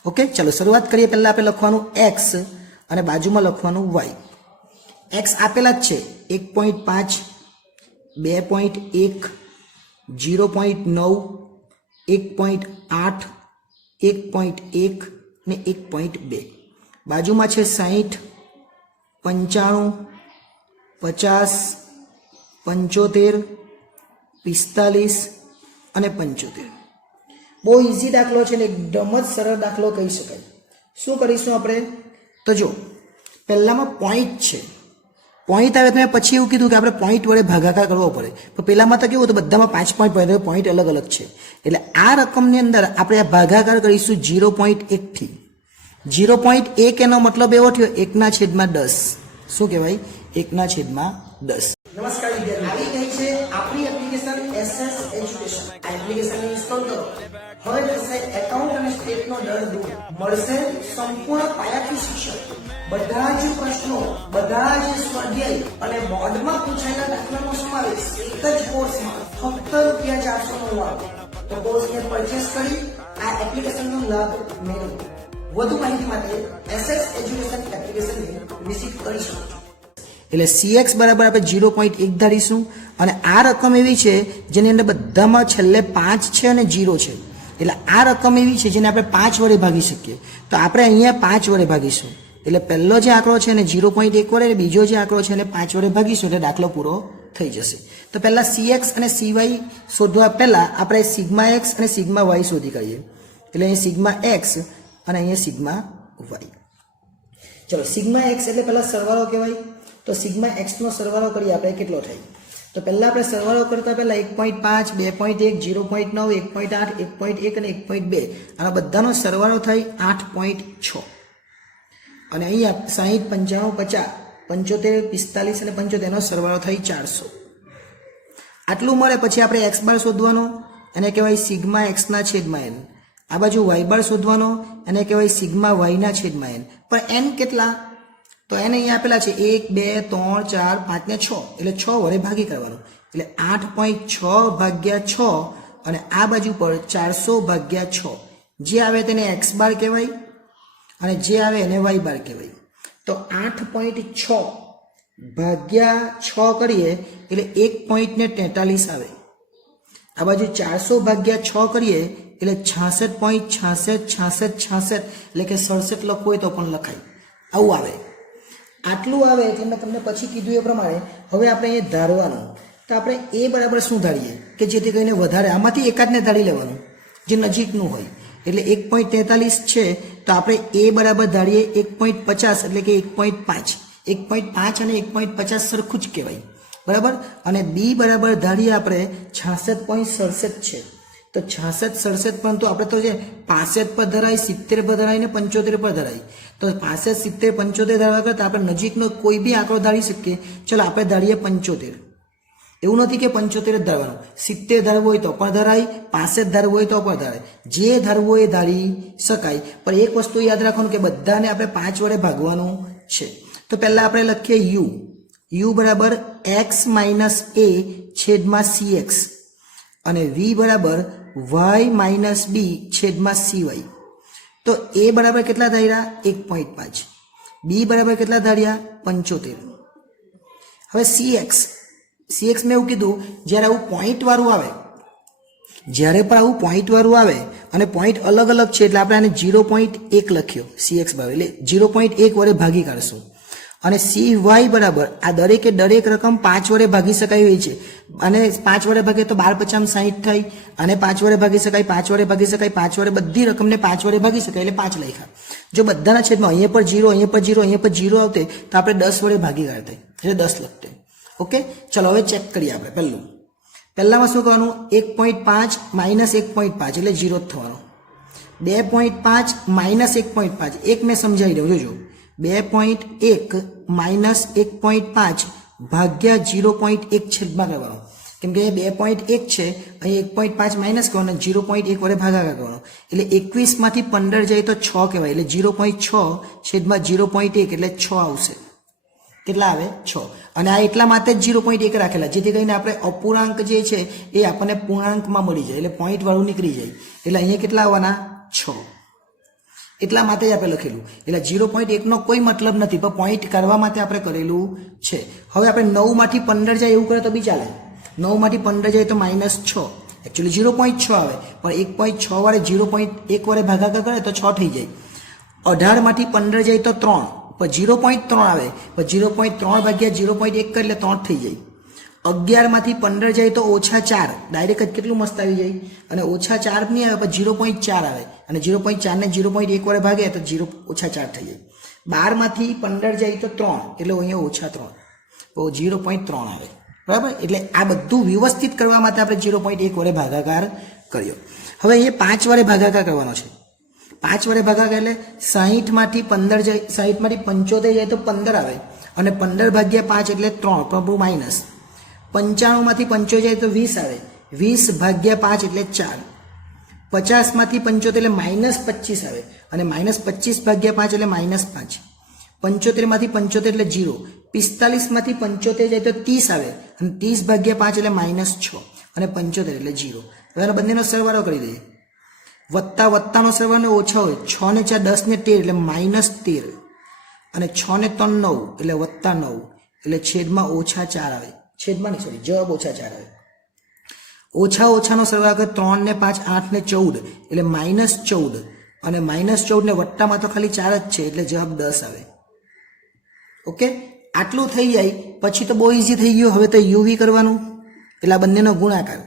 ઓકે, ચલો શરૂઆત કરીએ. પહેલા આપણે લખવાનું એક્સ અને બાજુમાં લખવાનું વાય. એક્સ આપેલા જ છે 1.5, 2.1, 0.9, 1.8, 1.1 ને 1.2. બાજુમાં છે 60, 95, 50, 75, 45 અને 75. બહુ ઇઝી દાખલો છે ને એકદમ જ સરળ દાખલો કહી શકાય. શું કરીશું આપણે? તો જો પહેલામાં પોઈન્ટ છે. પોઈન્ટ આવે તો પછી એવું કીધું કે આપણે પોઈન્ટ વડે ભાગાકાર કરવો પડે. પણ પહેલામાં તો કેવું હતું, બધામાં 5 પોઈન્ટ અલગ અલગ છે. એટલે આ રકમની અંદર આપણે આ ભાગાકાર કરીશું 0.1 થી. 0.1 એનો મતલબ એવો થયો 1/10. શું કહેવાય? 1/10. નમસ્કાર વિદ્યાર્થીઓ, આવી ગઈ છે આપણી એપ્લિકેશન SS એજ્યુકેશન. આ એપ્લિકેશનને ઇન્સ્ટોલ કરો. હવે થશે એકાઉન્ટ અને સ્ટેટનો દર દૂર. મળશે સંપૂર્ણ પાયાથી શિક્ષણ. બધા જ પ્રશ્નો, બધા જ સ્વાધ્યાય અને બોર્ડમાં પૂછાયેલા દાખલાનો સમાવેશ એક જ કોર્સમાં ફક્ત ₹499. તો કોર્સને પરચેસ કરી આ એપ્લિકેશનનો લાભ મેળવો. વધુ માહિતી માટે SS એજ્યુકેશન એપ્લિકેશનને વિઝિટ કરી શકો છો. એટલે CX બરાબર આપણે 0.1 ધારીશું અને આ રકમ એવી છે જેની અંદર બધામાં છેલ્લે 5 છે અને 0 છે. એટલે આ રકમ એવી છે જેને આપણે 5 વડે ભાગી શકીએ. તો આપણે અહીંયા 5 વડે ભાગીશું. એટલે પહેલો જે આંકડો છે એને 0.1 વડે, બીજો જે આંકડો છે એને 5 વડે ભાગીશું એટલે દાખલો પૂરો થઈ જશે. તો પહેલા CX અને CY શોધવા પહેલા આપણે સિગ્મા x અને સિગ્મા y શોધી કાઢીએ. એટલે અહીં સિગ્મા x અને અહીંયા સિગ્મા y. ચલો સિગ્મા x એટલે પહેલા સરવાળો કહેવાય. તો સિગ્મા x નો સરવાળો કરીએ આપણે કેટલો થાય? તો પહેલા આપણે સરવાળો કરતા પહેલા 1.5, 2.1, 0.9, 1.8, 1.1 અને 1.2 આના બધાનો સરવાળો થાય 8.6. અને અહીંયા 60, 55, 50, 75, 45 અને 75 એનો સરવાળો થાય 400. આટલું મળે પછી આપણે x બાર શોધવાનો, એને કહેવાય સિગ્મા x ના છેદમાં n. આ બાજુ y બાર શોધવાનો, એને કહેવાય સિગ્મા y ના છેદમાં n. પણ n કેટલા? તો એને અહીંયા આપેલા છે 1, 2, 3, 4, 5 ને 6. એટલે 6 વડે ભાગી કરવાનું. એટલે 8.6 ભાગ્યા 6 અને આ બાજુ પર 400 ભાગ્યા 6. જે આવે તેને x બાર કહેવાય અને જે આવે એને y બાર કહેવાય. તો 8.6 ભાગ્યા 6 કરીએ એટલે 1.43 આવે. આ બાજુ 400 ભાગ્યા 6 કરીએ એટલે 66.6666 એટલે કે 67 લખવું હોય તો પણ લખાય. આવું આવે. આટલું આવે એટલે મેં તમને પછી કીધું એ પ્રમાણે હવે આપણે અહીંયા ધારવાનું. તો આપણે a બરાબર શું ધારીએ કે જેથી કરીને વધારે, આમાંથી એકાદને ધારી લેવાનું જે નજીકનું હોય. એટલે 1.43 છે તો આપણે a બરાબર ધારીએ 1.50 એટલે કે 1.5. 1.5 અને 1.50 સરખું જ કહેવાય, બરાબર. અને b બરાબર ધારીએ આપણે 66.67 છે. તો 66, 67 પરંતુ આપણે તો જે 65 પર ધરાય, 70 પર ધરાય ને 75 પર ધરાય. તો 65, 70, 75 ધારવા કરતા આપણે નજીકનો કોઈ બી આંકડો ધારી શકીએ. ચલો આપણે ધારીએ 75. એવું નથી કે 75 જ ધારવાનું, 70 ધારવું હોય તો પણ ધરાય, 65 ધારવું હોય તો પણ ધરાય. જે ધારવું એ ધારી શકાય. પણ એક વસ્તુ યાદ રાખવાનું કે બધાને આપણે 5 વડે ભાગવાનું છે. તો પહેલા આપણે લખીએ u બરાબર x માઇનસ a છેદમાં cx અને v બરાબર y માઇનસ b છેદમાં cy. તો a બરાબર કેટલા ધાર્યા? 1.5. b બરાબર કેટલા ધાર્યા? 75. હવે cx મેં એવું કીધું જ્યારે આવું પોઈન્ટ વાળું આવે, જ્યારે પણ આવું પોઈન્ટ વાળું આવે અને પોઈન્ટ અલગ અલગ છે એટલે આપણે આને 0.1 લખ્યો cx બરાબર, એટલે 0.1 વડે ભાગી કાઢશું. અને cy બરાબર આ દરેકે દરેક રકમ 5 વડે ભાગી શકાય હોય છે. અને 5 વડે ભાગે તો 12 50 60 થાય. અને 5 વડે ભાગી શકાય, 5 વડે ભાગી શકાય, 5 વડે બધી રકમને 5 વડે ભાગી શકાય એટલે 5 લખ્યા. જો બધાના છેદમાં અહીંયા પર 0, અહીંયા પર 0, અહીંયા પર 0 આવતે તો આપણે 10 વડે ભાગી કાઢતે એટલે 10 લખતે. ઓકે, ચલો હવે ચેક કરીએ આપણે. પહેલામાં શું કરવાનું? 1.5 માઇનસ 1.5 એટલે 0 જ થવાનો. 2.5 માઇનસ 1.5 એક મેં સમજાવી દઉં, જોજો. 2.1 માઇનસ 1.5 ભાગ્યા 0.1 છેદમાં કરવાનો. કેમ કે 2.1 છે, અહીં 1.5 માઇનસ કરવાનો, 0.1 વડે ભાગાકાર કરવાનો. એટલે 21 માંથી 15 જાય તો 6 કહેવાય. એટલે 0.6 છેદમાં 0.1 એટલે 6 આવશે. કેટલા આવે 6 અને આ એટલા માટે જ 0.1 રાખેલા જેથી કરીને આપણે અપૂર્ણાંક જે છે એ આપણને પૂર્ણાંકમાં મળી જાય એટલે પોઈન્ટ વાળું નીકળી જાય એટલે અહીંયા કેટલા આવવાના 6 એટલા માટે જ આપણે લખેલું એટલે 0.1 નો કોઈ મતલબ નથી પણ પોઈન્ટ કરવા માટે આપણે કરેલું છે હવે આપણે 9 માંથી 15 જાય એવું કરે તો બી ચાલે 9 માંથી 15 જાય તો -6 એકચ્યુઅલી 0.6 આવે પણ 1.6 વાળે 0.1 વાળે ભાગાકાર કરે તો 6 થઈ જાય 18 માંથી 15 જાય તો 3 પણ 0.3 આવે પણ 0.3 ભાગ્યા 0.1 કરે એટલે 3 થઈ જાય 11 માંથી 15 જાય તો -4 ડાયરેક્ટ જ કેટલું મસ્ત આવી જાય અને -4 નહીં આવે પણ 0.4 આવે અને 0.4 ને 0.1 વડે ભાગે તો 0 -4 થઈ જાય 12 માંથી 15 જાય તો 3 એટલે અહીંયા -3 તો 0.3 આવે બરાબર એટલે આ બધું વ્યવસ્થિત કરવા માટે આપણે 0.1 વડે ભાગાકાર કર્યો હવે અહીંયા 5 વડે ભાગાકાર કરવાનો છે 5 વડે ભાગાકાર એટલે 60 માંથી 15 જાય 60 માંથી 75 જાય તો 15 આવે અને 15 ભાગ્યા 5 એટલે 3 પણ માઇનસ 95 માંથી 75 જાય તો 20 આવે 20 ભાગ્યા 5 એટલે 4 50 માંથી 75 એટલે -25 આવે અને -25 ભાગ્યા 5 એટલે -5 75 માંથી 75 એટલે 0 45 માંથી 75 જાય તો 30 આવે અને 30 ભાગ્યા 5 એટલે -6 અને 75 એટલે 0 હવે આનો બંનેનો સરવાળો કરી દઈએ વત્તા વત્તાનો સરવાળો ઓછા હોય 6 ને 4 10 ને 13 એટલે -13 અને 6 ને 3 9 એટલે +9 એટલે છેદમાં -4 આવે છેદમાં નહીં સોરી જવાબ -4 આવે ઓછા ઓછાનો સરવાળો કરે 3 ને 5 8 ને 14 એટલે -14 અને -14 ને વત્તામાં તો ખાલી 4 જ છે એટલે જવાબ 10 આવે ઓકે આટલું થઈ જાય પછી તો બહુ ઈઝી થઈ ગયું હવે તો યુવી કરવાનું એટલે આ બંનેનો ગુણાકાર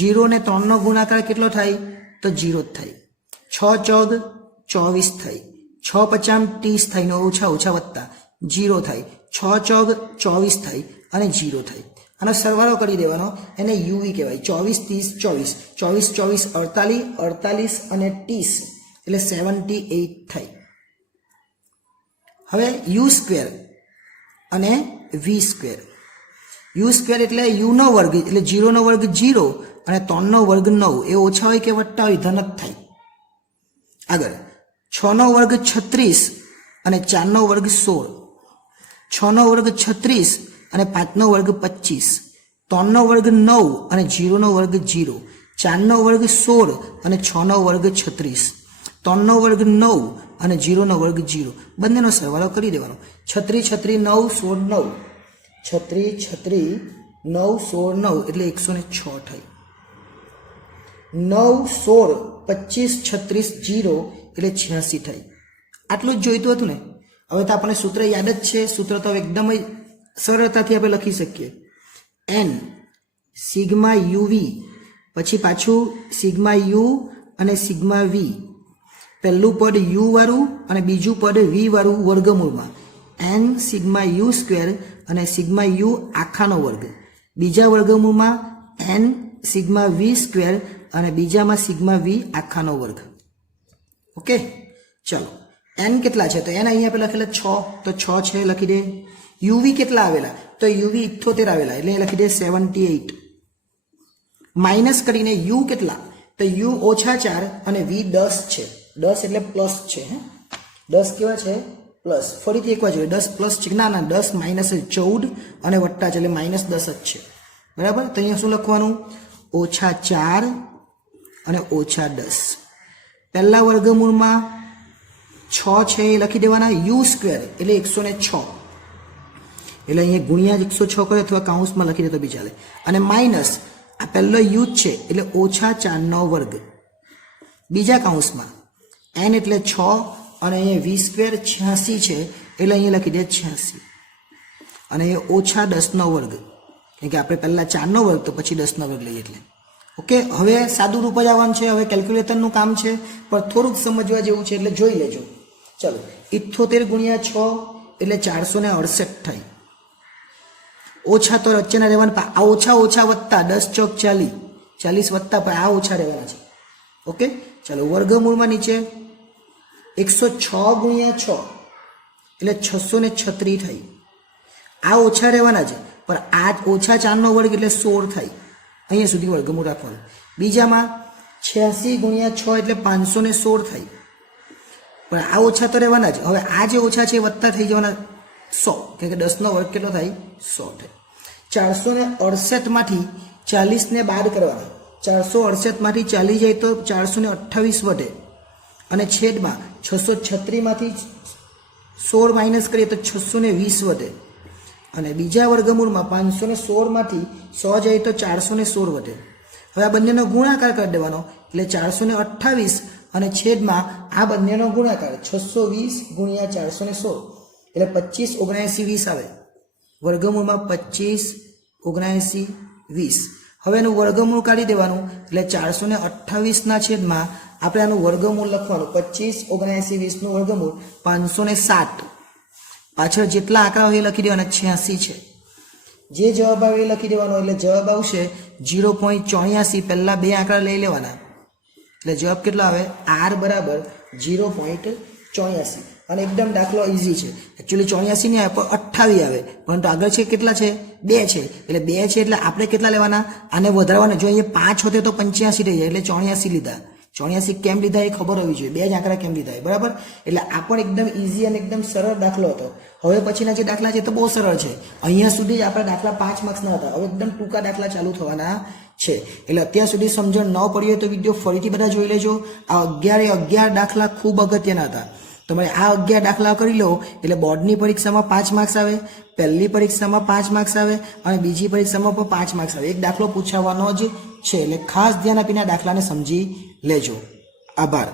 0 ને 3 નો ગુણાકાર કેટલો થાય તો 0 જ થાય 6 14 24 થાય 6 50 30 થાય ને ઓછા ઓછા વત્તા 0 થાય 6 14 24 થાય અને 0 થાય આનો સરવાળો કરી દેવાનો એને યુવી કહેવાય 24 30 24 24 48 અને 30 એટલે 78 થાય હવે યુ સ્ક્વેર અને વી સ્ક્વેર યુ સ્ક્વેર એટલે યુ નો વર્ગ એટલે 0 નો વર્ગ 0 અને 3 નો વર્ગ 9 એ ઓછા હોય કે વત્તા હોય ધન જ થાય આગળ 6 નો વર્ગ 36 અને 4 નો વર્ગ 16 6 નો વર્ગ 36 અને 5 નો વર્ગ 25 3 નો વર્ગ 9 અને 0 નો વર્ગ 0 4 નો વર્ગ 16 અને 6 નો વર્ગ 36 3 નો વર્ગ 9 અને 0 નો વર્ગ 0 બંનેનો સરવાળો કરી દેવાનો 36 9 16 9 36 9 16 9 એટલે 106 થાય 9 16 25 36 0 એટલે 86 થાય આટલું જ જોઈતું હતું ને હવે તો આપણને સૂત્ર યાદ જ છે સૂત્ર તો એકદમ સરળતાથી આપણે લખી શકીએ n સિગ્મા યુવી પછી પાછું સિગ્મા યુ અને સિગ્મા વી પહેલું પદ યુ વાળું અને બીજું પદ વી વાળું વર્ગમૂળમાં n સિગ્મા યુ સ્ક્વેર અને સિગ્મા યુ આખાનો વર્ગ બીજા વર્ગમૂળમાં n સિગ્મા વી સ્ક્વેર અને બીજામાં સિગ્મા વી આખાનો વર્ગ ઓકે ચલો n કેટલા છે તો n અહીંયા આપણે લખેલા 6 તો 6 છે લખી દે યુવી કેટલા આવેલા તો યુવી 78 આવેલા એટલે લખી દે 78 માઇનસ કરીને યુ કેટલા તો યુ -4 અને વી 10 છે 10 એટલે પ્લસ છે 10 કેવા છે પ્લસ ફરીથી એકવાર જોઈએ 10 પ્લસ છે ના 10 માઇનસ 14 અને વત્તા છે એટલે -10 જ છે બરાબર તો અહીંયા શું લખવાનું -4 અને -10 પહેલા વર્ગમૂળમાં 6 છે એ લખી દેવાના યુ સ્ક્વેર એટલે 106 એટલે અહીંયા ગુણ્યા 106 કરે અથવા કાઉન્સમાં લખી દે તો બી ચાલે અને માઇનસ આ પહેલો યુ છે એટલે -4 નો વર્ગ બીજા કાઉન્સમાં n એટલે 6 અને અહીંયા વી સ્ક્વેર 86 છે એટલે અહીંયા લખી દે 86 અને એ -10 નો વર્ગ કેમ કે આપણે પહેલા 4 નો વર્ગ તો પછી 10 નો વર્ગ લઈએ એટલે ઓકે હવે સાદું રૂપ જ આવવાનું છે હવે કેલ્ક્યુલેટરનું કામ છે પણ થોડુંક સમજવા જેવું છે એટલે જોઈ લેજો ચલો 78 ગુણ્યા 6 એટલે 468 થાય ઓછા તો વચ્ચેના રહેવાના આ ઓછા ઓછા વત્તા 10 ચોક 40 40 વત્તા પણ આ ઓછા રહેવાના છે ઓકે ચલો વર્ગમૂળમાં નીચે 106 ગુણ્યા 6 એટલે 636 થાય આ ઓછા રહેવાના છે પણ આ ઓછા 4 નો વર્ગ એટલે 16 થાય અહીંયા સુધી વર્ગમૂળ રાખવાનું બીજામાં 86 ગુણ્યા 6 એટલે 516 થાય પણ આ ઓછા તો રહેવાના જ હવે આ જે ઓછા છે એ વત્તા થઈ જવાના 100, કારણ કે 10નો વર્ગ કેટલો થાય 100 થાય. 468માંથી 40ને બાદ કરવાના. 468માંથી 40 જાય તો 428 વધે અને છેદમાં 636માંથી 16 માઇનસ કરીએ તો 620 વધે અને બીજા વર્ગમૂળમાં 516માંથી 100 જાય તો 416 વધે. હવે આ બંનેનો ગુણાકાર કરી દેવાનો એટલે 428 અને છેદમાં આ બંનેનો ગુણાકાર 620 ગુણ્યા 416 એટલે 25 79 20 આવે. વર્ગમૂળમાં 25 79 20. હવે એનું વર્ગમૂળ કાઢી દેવાનું એટલે 428ના છેદમાં આપણે આનું વર્ગમૂળ લખવાનું 25 79 20નું વર્ગમૂળ 507. પાછળ જેટલા આંકડા હોય એ લખી દેવાના 86 છે. જે જવાબ આવે એ લખી દેવાનો એટલે જવાબ આવશે 0.84. પહેલા બે આંકડા લઈ લેવાના એટલે જવાબ કેટલો આવે r બરાબર 0.84. અને એકદમ દાખલો ઈઝી છે. એકચ્યુઅલી 84 નહીં આવે પણ 28 આવે, પરંતુ આગળ છે કેટલા છે 2 છે એટલે 2 છે એટલે આપણે કેટલા લેવાના આને વધારવાના. જો અહીંયા 5 હોતે તો 85 થઈ જાય એટલે 84 લીધા. 84 કેમ લીધા એ ખબર હોવી જોઈએ, બે જ આંકડા કેમ લીધા બરાબર. એટલે આ પણ એકદમ ઈઝી અને એકદમ સરળ દાખલો હતો. હવે પછીના જે દાખલા છે તો બહુ સરળ છે. અહીંયા સુધી જ આપણા દાખલા 5 માર્ક્સના હતા. હવે એકદમ ટૂંકા દાખલા ચાલુ થવાના છે. એટલે અત્યાર સુધી સમજણ ન પડી હોય તો વિડીયો ફરીથી બધા જોઈ લેજો. આ 11 દાખલા ખૂબ અગત્યના હતા. તમારે આ 11 દાખલા કરી લો એટલે બોર્ડની પરીક્ષામાં 5 માર્ક્સ આવે, પહેલી પરીક્ષામાં 5 માર્ક્સ આવે અને બીજી પરીક્ષામાં પણ 5 માર્ક્સ આવે. એક દાખલો પૂછાવાનો જ છે એટલે ખાસ ધ્યાન આપીને આ દાખલાને સમજી લેજો. આભાર.